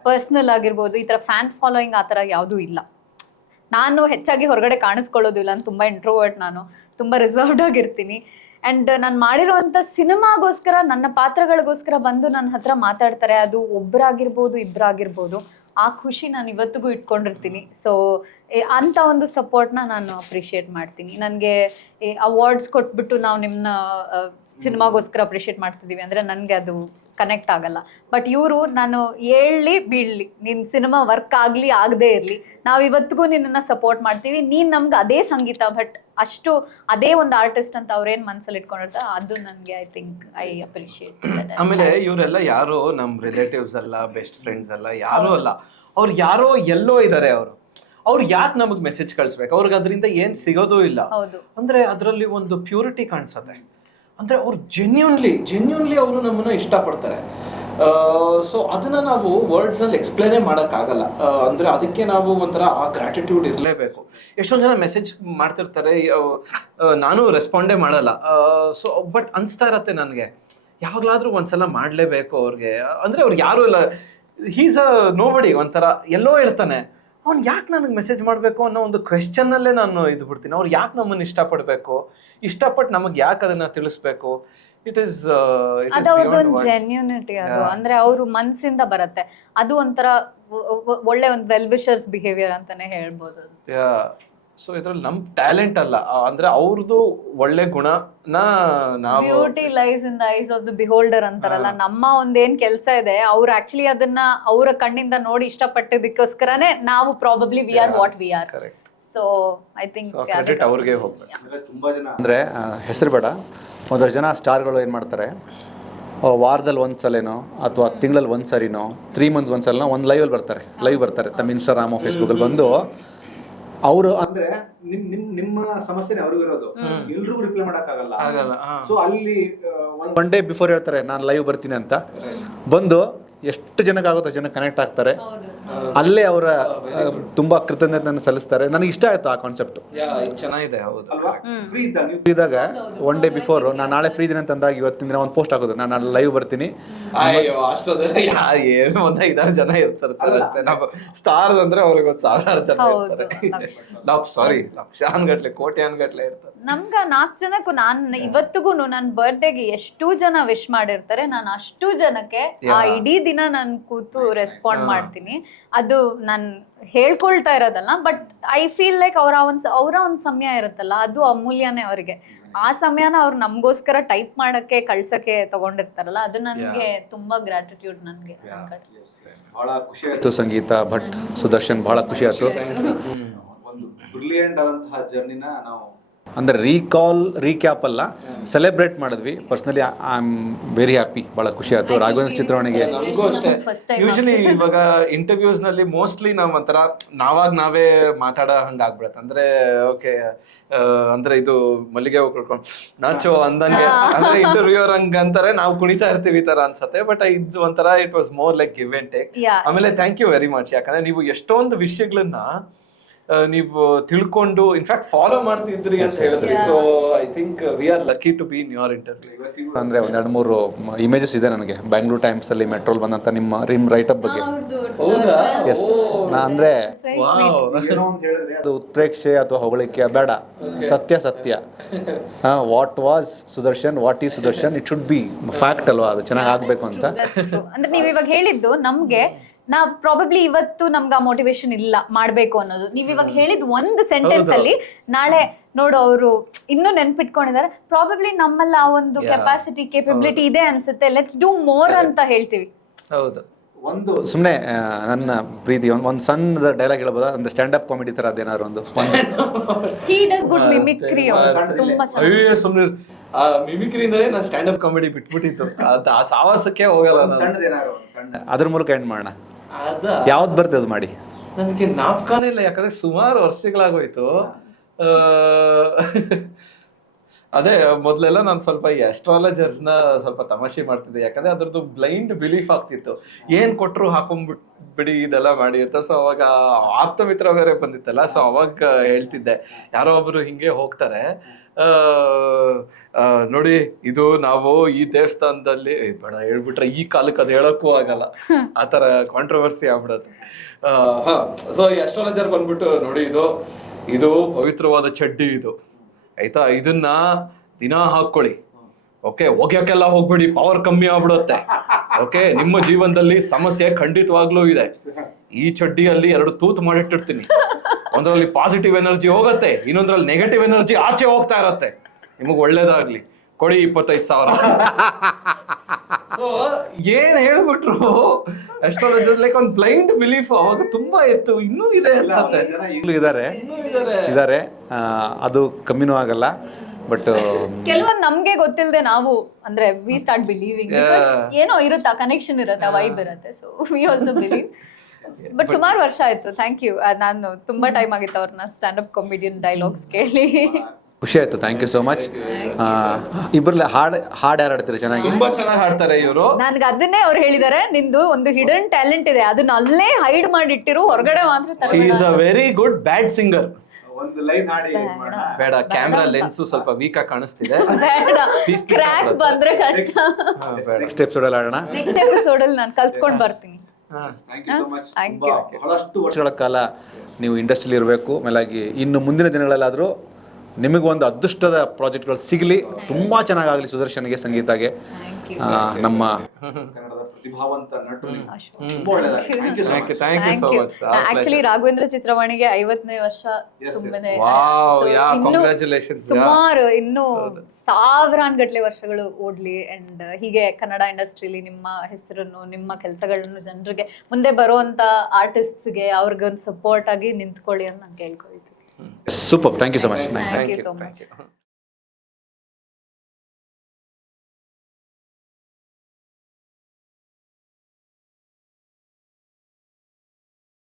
ಪರ್ಸ್ನಲ್ ಆಗಿರ್ಬೋದು ಈ ಥರ ಫ್ಯಾನ್ ಫಾಲೋಯಿಂಗ್ ಆ ಥರ ಯಾವುದೂ ಇಲ್ಲ. ನಾನು ಹೆಚ್ಚಾಗಿ ಹೊರಗಡೆ ಕಾಣಿಸ್ಕೊಳ್ಳೋದಿಲ್ಲ, ನಾನು ತುಂಬ ಇಂಟ್ರೋವರ್ಟ್, ನಾನು ತುಂಬ ರಿಸರ್ವ್ಡ್ ಆಗಿರ್ತೀನಿ. ಆ್ಯಂಡ್ ನಾನು ಮಾಡಿರೋವಂಥ ಸಿನಿಮಾಗೋಸ್ಕರ, ನನ್ನ ಪಾತ್ರಗಳಿಗೋಸ್ಕರ ಬಂದು ನನ್ನ ಹತ್ರ ಮಾತಾಡ್ತಾರೆ, ಅದು ಒಬ್ಬರಾಗಿರ್ಬೋದು ಇಬ್ಬರಾಗಿರ್ಬೋದು, ಆ ಖುಷಿ ನಾನು ಇವತ್ತಿಗೂ ಇಟ್ಕೊಂಡಿರ್ತೀನಿ. ಸೊ ಅಂಥ ಒಂದು ಸಪೋರ್ಟ್ನ ನಾನು ಅಪ್ರಿಷಿಯೇಟ್ ಮಾಡ್ತೀನಿ. ನನಗೆ ಅವಾರ್ಡ್ಸ್ ಕೊಟ್ಬಿಟ್ಟು ನಾವು ನಿಮ್ಮನ್ನ ಸಿನಿಮಾಗೋಸ್ಕರ ಅಪ್ರಿಷಿಯೇಟ್ ಮಾಡ್ತಿದ್ದೀವಿ ಅಂದರೆ ನನಗೆ ಅದು ಕನೆಕ್ಟ್ ಆಗಲ್ಲ. ಬಟ್ ಇವರು ನಾನು ಏಳಲಿ ಬೀಳಲಿ, ನಿನ್ನ ಸಿನಿಮಾ ವರ್ಕ್ ಆಗಲಿ ಆಗದೇ ಇರಲಿ, ನಾವು ಇವತ್ತಿಗೂ ನಿನ್ನನ್ನು ಸಪೋರ್ಟ್ ಮಾಡ್ತೀವಿ, ನೀನು ನಮ್ಗೆ ಅದೇ ಸಂಗೀತ, ಬಟ್ ಅಷ್ಟು ಅದೇ ಒಂದು ಆರ್ಟಿಸ್ಟ್ ಅಂತ ಅವ್ರೇನು ಮನಸ್ಸಲ್ಲಿ ಇಟ್ಕೊಂಡಿರ್ತಾರೆ, ಅದು ನನಗೆ ಐ ಥಿಂಕ್ ಐ ಅಪ್ರಿಷಿಯೇಟ್. ಆಮೇಲೆ ಇವರೆಲ್ಲ ಯಾರು ನಮ್ಮ ರಿಲೇಟಿವ್ಸ್ ಅಲ್ಲ, ಬೆಸ್ಟ್ ಫ್ರೆಂಡ್ಸ್ ಅಲ್ಲ, ಯಾರೂ ಅಲ್ಲ, ಅವ್ರು ಯಾರೋ ಎಲ್ಲೋ ಇದ್ದಾರೆ. ಅವ್ರು ಯಾಕೆ ನಮಗೆ ಮೆಸೇಜ್ ಕಳಿಸ್ಬೇಕು? ಅವ್ರಿಗೆ ಅದರಿಂದ ಏನು ಸಿಗೋದೂ ಇಲ್ಲ. ಅಂದ್ರೆ ಅದರಲ್ಲಿ ಒಂದು ಪ್ಯೂರಿಟಿ ಕಾಣಿಸುತ್ತೆ. ಅಂದ್ರೆ ಅವ್ರು ಜೆನ್ಯೂನ್ಲಿ ಅವರು ನಮ್ಮನ್ನ ಇಷ್ಟಪಡ್ತಾರೆ. ಸೊ ಅದನ್ನ ನಾವು ವರ್ಡ್ಸ್ನಲ್ಲಿ ಎಕ್ಸ್ಪ್ಲೇನೇ ಮಾಡೋಕ್ಕಾಗಲ್ಲ. ಅಂದ್ರೆ ಅದಕ್ಕೆ ನಾವು ಒಂಥರ ಆ ಗ್ರಾಟಿಟ್ಯೂಡ್ ಇರಲೇಬೇಕು. ಎಷ್ಟೊಂದು ಜನ ಮೆಸೇಜ್ ಮಾಡ್ತಿರ್ತಾರೆ, ನಾನು ರೆಸ್ಪಾಂಡೇ ಮಾಡಲ್ಲ. ಸೊ ಬಟ್ ಅನಿಸ್ತಾ ಇರತ್ತೆ ನನಗೆ, ಯಾವಾಗಲಾದ್ರೂ ಒಂದ್ಸಲ ಮಾಡಲೇಬೇಕು ಅವ್ರಿಗೆ. ಅಂದ್ರೆ ಅವ್ರಿಗೆ ಯಾರೂ ಇಲ್ಲ, ಹೀಸ್ ಅ ನೋಬಡಿ, ಒಂಥರ ಎಲ್ಲೋ ಇರ್ತಾನೆ, ಅವ್ನು ಯಾಕೆ ನನಗೆ ಮೆಸೇಜ್ ಮಾಡಬೇಕು ಅನ್ನೋ ಒಂದು ಕ್ವೆಶ್ಚನ್ನಲ್ಲೇ ನಾನು ಇದು ಬಿಡ್ತೀನಿ. ಅವ್ರು ಯಾಕೆ ನಮ್ಮನ್ನು ಇಷ್ಟಪಟ್ಟು ನಮಗೆ ಯಾಕೆ ಅದನ್ನ ತಿಳಿಸ್ಬೇಕು? ಇಟ್ ಈಸ್ ಅದೊಂದು ಜೆನ್ಯೂನಿಟಿ, ಅದು ಅಂದ್ರೆ ಅವರು ಮನಸ್ಸಿಂದ ಬರುತ್ತೆ. ಅದು ಒಂಥರ ಒಳ್ಳೆ ಒಂದು ವೆಲ್ ವಿಷರ್ಸ್ ಬಿಹೇವಿಯರ್ ಅಂತಾನೆ ಹೇಳ್ಬೋದು. ಸೊ ಇದ್ರಲ್ಲಿ ನಮ್ ಟ್ಯಾಲೆಂಟ್ ಅಲ್ಲ, ಅಂದ್ರೆ ಅವ್ರದ್ದು ಒಳ್ಳೆ ಗುಣನ ನಾವು, beauty lies in the eyes of the beholder ಅಂತಾರಲ್ಲ, ನಮ್ಮ ಒಂದೇನ್ ಕೆಲಸ ಇದೆ, ಅವ್ರು ಆಕ್ಚುಲಿ ಅದನ್ನ ಅವರ ಕಣ್ಣಿಂದ ನೋಡಿ ಇಷ್ಟಪಟ್ಟಿದ್ದಕ್ಕೋಸ್ಕರನೇ ನಾವು probably we are what we are. So I think credit ಅವ್ರಿಗೆ ಹೋಗ್ಬೇಕು. ತುಂಬಾ ಜನ ಅಂದ್ರೆ ಹೆಸರು ಬೇಡ, ಒಂದಷ್ಟು ಜನ ಸ್ಟಾರ್ಗಳು ಏನು ಮಾಡ್ತಾರೆ, ವಾರದಲ್ಲಿ ಒಂದು ಸಲನೋ ಅಥವಾ ತಿಂಗಳಲ್ಲಿ ಒಂದು ಸರಿನೋ 3 months ಒಂದ್ಸಲನೋ ಒಂದು ಲೈವ್ ಬರ್ತಾರೆ ತಮ್ಮ ಇನ್ಸ್ಟಾಗ್ರಾಮ್ ಫೇಸ್ಬುಕ್ಕಲ್ಲಿ ಬಂದು. ಅವರು ಅಂದ್ರೆ ನಿಮ್ಮ ಸಮಸ್ಯೆನೇ ಅವ್ರಿಗೂ ಇರೋದು, ಎಲ್ರಿಗೂ ರಿಪ್ಲೈ ಮಾಡಕ್ಕಾಗಲ್ಲ. ಸೊ ಅಲ್ಲಿ ಒನ್ ಡೇ ಬಿಫೋರ್ ಹೇಳ್ತಾರೆ ನಾನು ಲೈವ್ ಬರ್ತೀನಿ ಅಂತ, ಬಂದು ಎಷ್ಟು ಜನಕ್ಕಾಗುತ್ತೋ ಜನ ಕನೆಕ್ಟ್ ಆಗ್ತಾರೆ, ಅಲ್ಲೇ ಅವರ ತುಂಬಾ ಕೃತಜ್ಞತೆಯನ್ನು ಸಲ್ಲಿಸ್ತಾರೆ. ನನಗೆ ಇಷ್ಟ ಆಯ್ತು ಆ ಕಾನ್ಸೆಪ್ಟ್, ಚೆನ್ನಾಗಿದೆ. ಫ್ರೀ ಇದ್ದಾಗ ಒನ್ ಡೇ ಬಿಫೋರ್ ನಾನು ನಾಳೆ ಫ್ರೀ ದಿನ ಅಂತ ಅಂದಾಗ ಇವತ್ತಿನ ದಿನ ಒಂದು ಪೋಸ್ಟ್ ಹಾಕೋದು, ನಾನು ನಾಳೆ ಲೈವ್ ಬರ್ತೀನಿ. ಏನು ಒಂದ 5-6 ಜನ ಇರ್ತಾರೆ ಅಷ್ಟೇ. ನಾವು ಸ್ಟಾರ್ಸ್ ಅಂದ್ರೆ ಅವ್ರಿಗೆ 1,000 ಜನ ಇರ್ತಾರೆ. ಸಾರಿ, ಲಕ್ಷಾನ್ಗಟ್ಲೆ ಕೋಟ್ಯಾನ್ಗಟ್ಲೆ ಇರ್ತಾರೆ. ನಮ್ಗ 4 ಜನಕ್ಕೂ ನಾನು ಇವತ್ತಿಗೂ ನನ್ನ ಬರ್ಡೇಗೆ ಎಷ್ಟು ಜನ ವಿಶ್ ಮಾಡಿರ್ತಾರೆ, ನಾನು ಅಷ್ಟು ಜನಕ್ಕೆ ಆ ಇಡೀ ದಿನ ನಾನು ಕೂತು ರೆಸ್ಪಾಂಡ್ ಮಾಡ್ತೀನಿ. ಅದು ನಾನು ಹೇಳ್ಕೊಳ್ತಾ ಇರೋದಲ್ಲ, ಬಟ್ ಐ ಫೀಲ್ ಲೈಕ್ ಅವರ ಒಂದು ಸಮಯ ಇರುತ್ತಲ್ಲ, ಅದು ಅಮೂಲ್ಯನೇ ಅವರಿಗೆ. ಆ ಸಮಯನ ಅವ್ರು ನಮಗೋಸ್ಕರ ಟೈಪ್ ಮಾಡಕ್ಕೆ ಕಳ್ಸಕ್ಕೆ ತಗೊಂಡಿರ್ತಾರಲ್ಲ, ಅದು ನನಗೆ ತುಂಬಾ ಗ್ರಾಟಿಟ್ಯೂಡ್. ನನಗೆ ಬಹಳ ಖುಷಿ ಆಯ್ತು ಸಂಗೀತ ಭಟ್, ಸುದರ್ಶನ್, ಬಹಳ ಖುಷಿ ಆಯ್ತು. ಒಂದು ಬ್ರಿಲಿಯಂಟ್ ಆದಂತಹ ಜರ್ನಿನ ನಾವು ಅಂದರೆ ರೀಕ್ಯಾಪ್ ಅಲ್ಲ, ಸೆಲೆಬ್ರೇಟ್ ಮಾಡಿದ್ವಿ. Personally I am very happy, ಭಾಳ ಖುಷಿ ಆಯಿತು ರಾಘವೇಂದ್ರ ಚಿತ್ರವಣಿಗೆ. ನಮಗೂ ಅಷ್ಟೇ. First time ಯೂಶಲಿ ಇವಾಗ ಇಂಟರ್ವ್ಯೂಸ್ ನಲ್ಲಿ ಮೋಸ್ಟ್ಲಿ ನಾವ್ ಒಂಥರ ನಾವೇ ಮಾತಾಡೋ ಹಂಗ ಆಗ್ಬಿಡತ್ತೆ. ಅಂದ್ರೆ ಓಕೆ ಅಂದ್ರೆ ಇದು ಮಲ್ಲಿಗೆ ಹೂ ಕೊಡ್ಕೊಂಡು ನಾಚೋ ಅಂದಂಗೆ ಅಂದ್ರೆ ಇಂಟರ್ವ್ಯೂರ್ ಹಂಗ ಅಂತಾರೆ, ನಾವು ಕುಣಿತಾ ಇರ್ತೀವಿ ಈ ತರ ಅನ್ಸತ್ತೆ. ಬಟ್ ಇದು ಒಂಥರ it was more like give and take. Yeah. ಆಮೇಲೆ ಥ್ಯಾಂಕ್ ಯು ವೆರಿ ಮಚ್, ಯಾಕಂದ್ರೆ ನೀವು ಎಷ್ಟೊಂದು ವಿಷಯಗಳನ್ನ ನೀವು ತಿಳ್ಕೊಂಡು ಇನ್ಫ್ಯಾಕ್ಟ್ ಫಾಲೋ ಮಾಡ್ತಿದ್ರಿ ಅಂತ ಹೇಳಿದ್ರಿ. So I think we are lucky to be in your interview. ಅಂದರೆ ಒಂದು 2-3 ಇಮೇಜಸ್ ಇದೆ ನನಗೆ ಬ್ಯಾಂಗ್ಳೂರ್ ಟೈಮ್ಸ್ ಅಲ್ಲಿ ಮೆಟ್ರೋಲ್ ಬಂದಂತ ನಿಮ್ಮ ರೈಟಪ್ ಬಗ್ಗೆ. ಹೌದಾ? ಎಸ್, ಅಂದರೆ ಅದು ಉತ್ಪ್ರೇಕ್ಷೆ ಅಥವಾ ಹೊಗಳಿಕೆ ಬೇಡ, ಸತ್ಯ what was Sudarshan, what is Sudarshan, it should be fact ಅಲ್ವಾ, ಅದು ಚೆನ್ನಾಗಿ ಆಗ್ಬೇಕು ಅಂತ. ಅಂದ್ರೆ ನೀವ್ ಇವಾಗ ಹೇಳಿದ್ದು ನಮ್ಗೆ, ನಾವ್ ಪ್ರಾಬಬ್ಲಿ ಇವತ್ತು ನಮ್ಗೆ ಆ ಮೋಟಿವೇಶನ್ ಇಲ್ಲ ಮಾಡ್ಬೇಕು ಅನ್ನೋದು. ನೀವ್ ಇವಾಗ ಹೇಳಿದ್ ಒಂದು ಸೆಂಟೆನ್ಸ್ ಅಲ್ಲಿ ನಾಳೆ ನೋಡು ಅವರು ಇನ್ನೂ ನೆನ್ಪಿಟ್ಕೊಂಡಿದ್ದಾರೆ, ಪ್ರಾಬಬ್ಲಿ ನಮ್ಮಲ್ಲಿ ಆ ಒಂದು ಕೆಪಾಸಿಟಿ ಕೇಪಬಿಲಿಟಿ ಇದೆ ಅನ್ಸುತ್ತೆ, ಲೆಟ್ಸ್ ಡೂ ಮೋರ್ ಅಂತ ಹೇಳ್ತೀವಿ. ಹೌದು. ಒಂದು ಸುಮ್ಮನೆ ನನ್ನ ಪ್ರೀತಿ ಒಂದು ಸಣ್ಣ ಡೈಲಾಗ್ ಹೇಳ್ಬೋದಾ, ಅಂದ್ರೆ ಸ್ಟ್ಯಾಂಡ್ ಅಪ್ ಕಾಮಿಡಿ ತರ ಅದೇನಾದ್ರು ಒಂದು ಹಿ ಡಸ್ ಗುಡ್ ಮಿಮಿಕ್ರಿ, ತುಂಬಾ ಚೆನ್ನಾಗಿ. ಅಯ್ಯೋ ಸುಮ್ಮನೆ ಆ ಮಿಮಿಕ್ರಿಂದಲೇ ನಾನು ಸ್ಟ್ಯಾಂಡ್ ಅಪ್ ಕಾಮಿಡಿ ಬಿಟ್ಬಿಟ್ಟಿತ್ತು. ಆ ಸಾವಾಸಕ್ಕೆ ಹೋಗಲ್ಲ ನಾನು. ಅದ್ರ ಮೂಲಕ ಎಂಡ್ ಮಾಡೋಣ. ಅದ ಯಾವ್ದು ಬರ್ತದೆ ಅದು ಮಾಡಿ. ನನಗೆ ಜ್ಞಾಪಕನೇ ಇಲ್ಲ, ಯಾಕಂದ್ರೆ ಸುಮಾರು ವರ್ಷಗಳಾಗೋಯ್ತು. ಅದೇ ಮೊದ್ಲೆಲ್ಲ ನಾನು ಸ್ವಲ್ಪ ಈ ಅಸ್ಟ್ರಾಲಜರ್ಸ್ ನ ಸ್ವಲ್ಪ ತಮಾಷೆ ಮಾಡ್ತಿದ್ದೆ, ಯಾಕಂದ್ರೆ ಅದ್ರದ್ದು ಬ್ಲೈಂಡ್ ಬಿಲೀಫ್ ಆಗ್ತಿತ್ತು. ಏನ್ ಕೊಟ್ರು ಹಾಕೊಂಡ್ಬಿಡಿ ಇದೆಲ್ಲ ಮಾಡಿ ಅಂತ. ಸೊ ಅವಾಗ ಆಪ್ತ ಮಿತ್ರ ಬೇರೆ ಬಂದಿತ್ತಲ್ಲ, ಸೊ ಅವಾಗ ಹೇಳ್ತಿದ್ದೆ, ಯಾರೋ ಒಬ್ರು ಹಿಂಗೆ ಹೋಗ್ತಾರೆ, ನೋಡಿ ಇದು ನಾವು ಈ ದೇವಸ್ಥಾನದಲ್ಲಿ ಬೇಡ ಹೇಳ್ಬಿಟ್ರೆ ಈ ಕಾಲಕ್ಕೆ ಅದು ಹೇಳಕ್ಕೂ ಆಗಲ್ಲ, ಆತರ ಕಾಂಟ್ರವರ್ಸಿ ಆಗ್ಬಿಡತ್ತೆ. ಸೊ ಈ ಅಸ್ಟ್ರಾಲಜರ್ ಬಂದ್ಬಿಟ್ಟು, ನೋಡಿ ಇದು ಪವಿತ್ರವಾದ ಚಡ್ಡಿ ಇದು ಆಯ್ತಾ, ಇದನ್ನ ದಿನ ಹಾಕೊಳ್ಳಿ, ಓಕೆ, ಒಗ್ಯಕ್ಕೆಲ್ಲ ಹೋಗ್ಬೇಡಿ, ಪವರ್ ಕಮ್ಮಿ ಆಗ್ಬಿಡುತ್ತೆ, ಓಕೆ, ನಿಮ್ಮ ಜೀವನದಲ್ಲಿ ಸಮಸ್ಯೆ ಖಂಡಿತವಾಗ್ಲೂ ಇದೆ. ಈ ಚಡ್ಡಿಯಲ್ಲಿ 2 ತೂತು ಮಾಡಿಟ್ಟಿರ್ತೀನಿ, ಒಂದ್ರಲ್ಲಿ ಪಾಸಿಟಿವ್ ಎನರ್ಜಿ ಹೋಗತ್ತೆ, ಇನ್ನೊಂದ್ರಲ್ಲಿ ನೆಗೆಟಿವ್ ಎನರ್ಜಿ ಆಚೆ ಹೋಗ್ತಾ ಇರತ್ತೆ, ನಿಮಗ್ ಒಳ್ಳೇದಾಗ್ಲಿ, ಕೊಡಿ 25,000. ಏನ್ ಹೇಳ್ಬಿಟ್ರು ಅಸ್ಟ್ರಾಲಜರ್, ಲೈಕ್ ಒಂದು ಬ್ಲೈಂಡ್ ಬಿಲೀಫ್ ಅವಾಗ ತುಂಬಾ ಇತ್ತು, ಇನ್ನೂ ಇದೆ ಅನ್ಸತ್ತೆ. ಇದಾರೆ, ಅದು ಕಮ್ಮಿನೂ ಆಗಲ್ಲ. ಬಟ್ ಕೆಲವೊಂದು ನಮ್ಗೆ ಗೊತ್ತಿಲ್ಲದೆ ನಾವು ಅಂದ್ರೆ ವಿ ಸ್ಟಾರ್ಟ್ ಬಿಲೀವಿಂಗ್, ಏನೋ ಇರುತ್ತೆ, ಕನೆಕ್ಷನ್ ಇರುತ್ತೆ, ವೈಬ್ ಇರುತ್ತೆ. So we also believe. But ಸುಮಾರು ವರ್ಷ ಆಯ್ತು. Thank you. ನಾನು ತುಂಬಾ ಟೈಮ್ ಆಗಿತ್ತು ಅವ್ರನ್ನ ಸ್ಟ್ಯಾಂಡ್ ಅಪ್ ಕಾಮಿಡಿಯನ್ ಡೈಲಾಗ್ಸ್ ಕೇಳಿ. ಖುಷಿ ಆಯ್ತು. Thank you so much. ಇಬ್ಬರಲ್ಲಿ ಹಾಡು ಯಾರು ಹಾಡ್ತೀರಿ? ಚೆನ್ನಾಗಿ, ತುಂಬಾ ಚೆನ್ನಾಗಿ ಹಾಡ್ತಾರೆ ಇವರು. ನನ್ಗೆ ಅದನ್ನೇ ಅವ್ರು ಹೇಳಿದ್ದಾರೆ, ನಿಂದು ಒಂದು ಹಿಡನ್ ಟ್ಯಾಲೆಂಟ್ ಇದೆ, ಅದನ್ನ ಅಲ್ಲೇ ಹೈಡ್ ಮಾಡಿಟ್ಟಿರು, ಹೊರಗಡೆ ಮಾತ್ರ she is a very good bad singer. ಒಂದು ಲೈನ್ ಹಾಡಿ. ಬೇಡ, ಕ್ಯಾಮ್ರಾ ಲೆನ್ಸ್ ಸ್ವಲ್ಪ ವೀಕ್ ಆಗಿ ಕಾಣಿಸ್ತಿದೆ, ಕ್ರ್ಯಾಕ್ ಬಂದ್ರೆ ಕಷ್ಟ. ನೆಕ್ಸ್ಟ್ ಎಪಿಸೋಡ್ ಅಲ್ಲಿ ಆಡೋಣ. ನೆಕ್ಸ್ಟ್ ಎಪಿಸೋಡ್ ಅಲ್ಲಿ ನಾನು ಕಲ್ತ್ಕೊಂಡ್ ಬರ್ತೀನಿ. Thank you. ಬಹಳಷ್ಟು ವರ್ಷಗಳ ಕಾಲ ನೀವು ಇಂಡಸ್ಟ್ರಿಯಲ್ಲಿ ಇರಬೇಕು, ಮೇಲಾಗಿ ಇನ್ನು ಮುಂದಿನ ದಿನಗಳಲ್ಲಾದರೂ ನಿಮಗೊಂದು ಅದೃಷ್ಟದ ಪ್ರಾಜೆಕ್ಟ್ಗಳು ಸಿಗಲಿ, ತುಂಬಾ ಚೆನ್ನಾಗಾಗಲಿ ಸುದರ್ಶನ್ಗೆ, ಸಂಗೀತಗೆ, ನಮ್ಮ ಕನ್ನಡದ ಪ್ರತಿಭಾವಂತ ನಟರು. ಆಕ್ಚುಲಿ ರಾಘವೇಂದ್ರ ಚಿತ್ರವಾಣಿಗೆ 50ನೇ ವರ್ಷ ತುಂಬನೇ, ಸುಮಾರು ಇನ್ನು ಸಾವಿರಾನ್ಗಟ್ಲೆ ವರ್ಷಗಳು ಓಡ್ಲಿ. ಅಂಡ್ ಹೀಗೆ ಕನ್ನಡ ಇಂಡಸ್ಟ್ರಿಲಿ ನಿಮ್ಮ ಹೆಸರನ್ನು, ನಿಮ್ಮ ಕೆಲಸಗಳನ್ನು ಜನರಿಗೆ, ಮುಂದೆ ಬರುವಂತ ಆರ್ಟಿಸ್ಟ್ಸ್ಗೆ ಅವ್ರಿಗೊಂದು ಸಪೋರ್ಟ್ ಆಗಿ ನಿಂತ್ಕೊಳ್ಳಿ ಅಂತ ನಾನು ಕೇಳ್ಕೊಳ್ತೀನಿ. Super. Thank you so much. Thank you so much.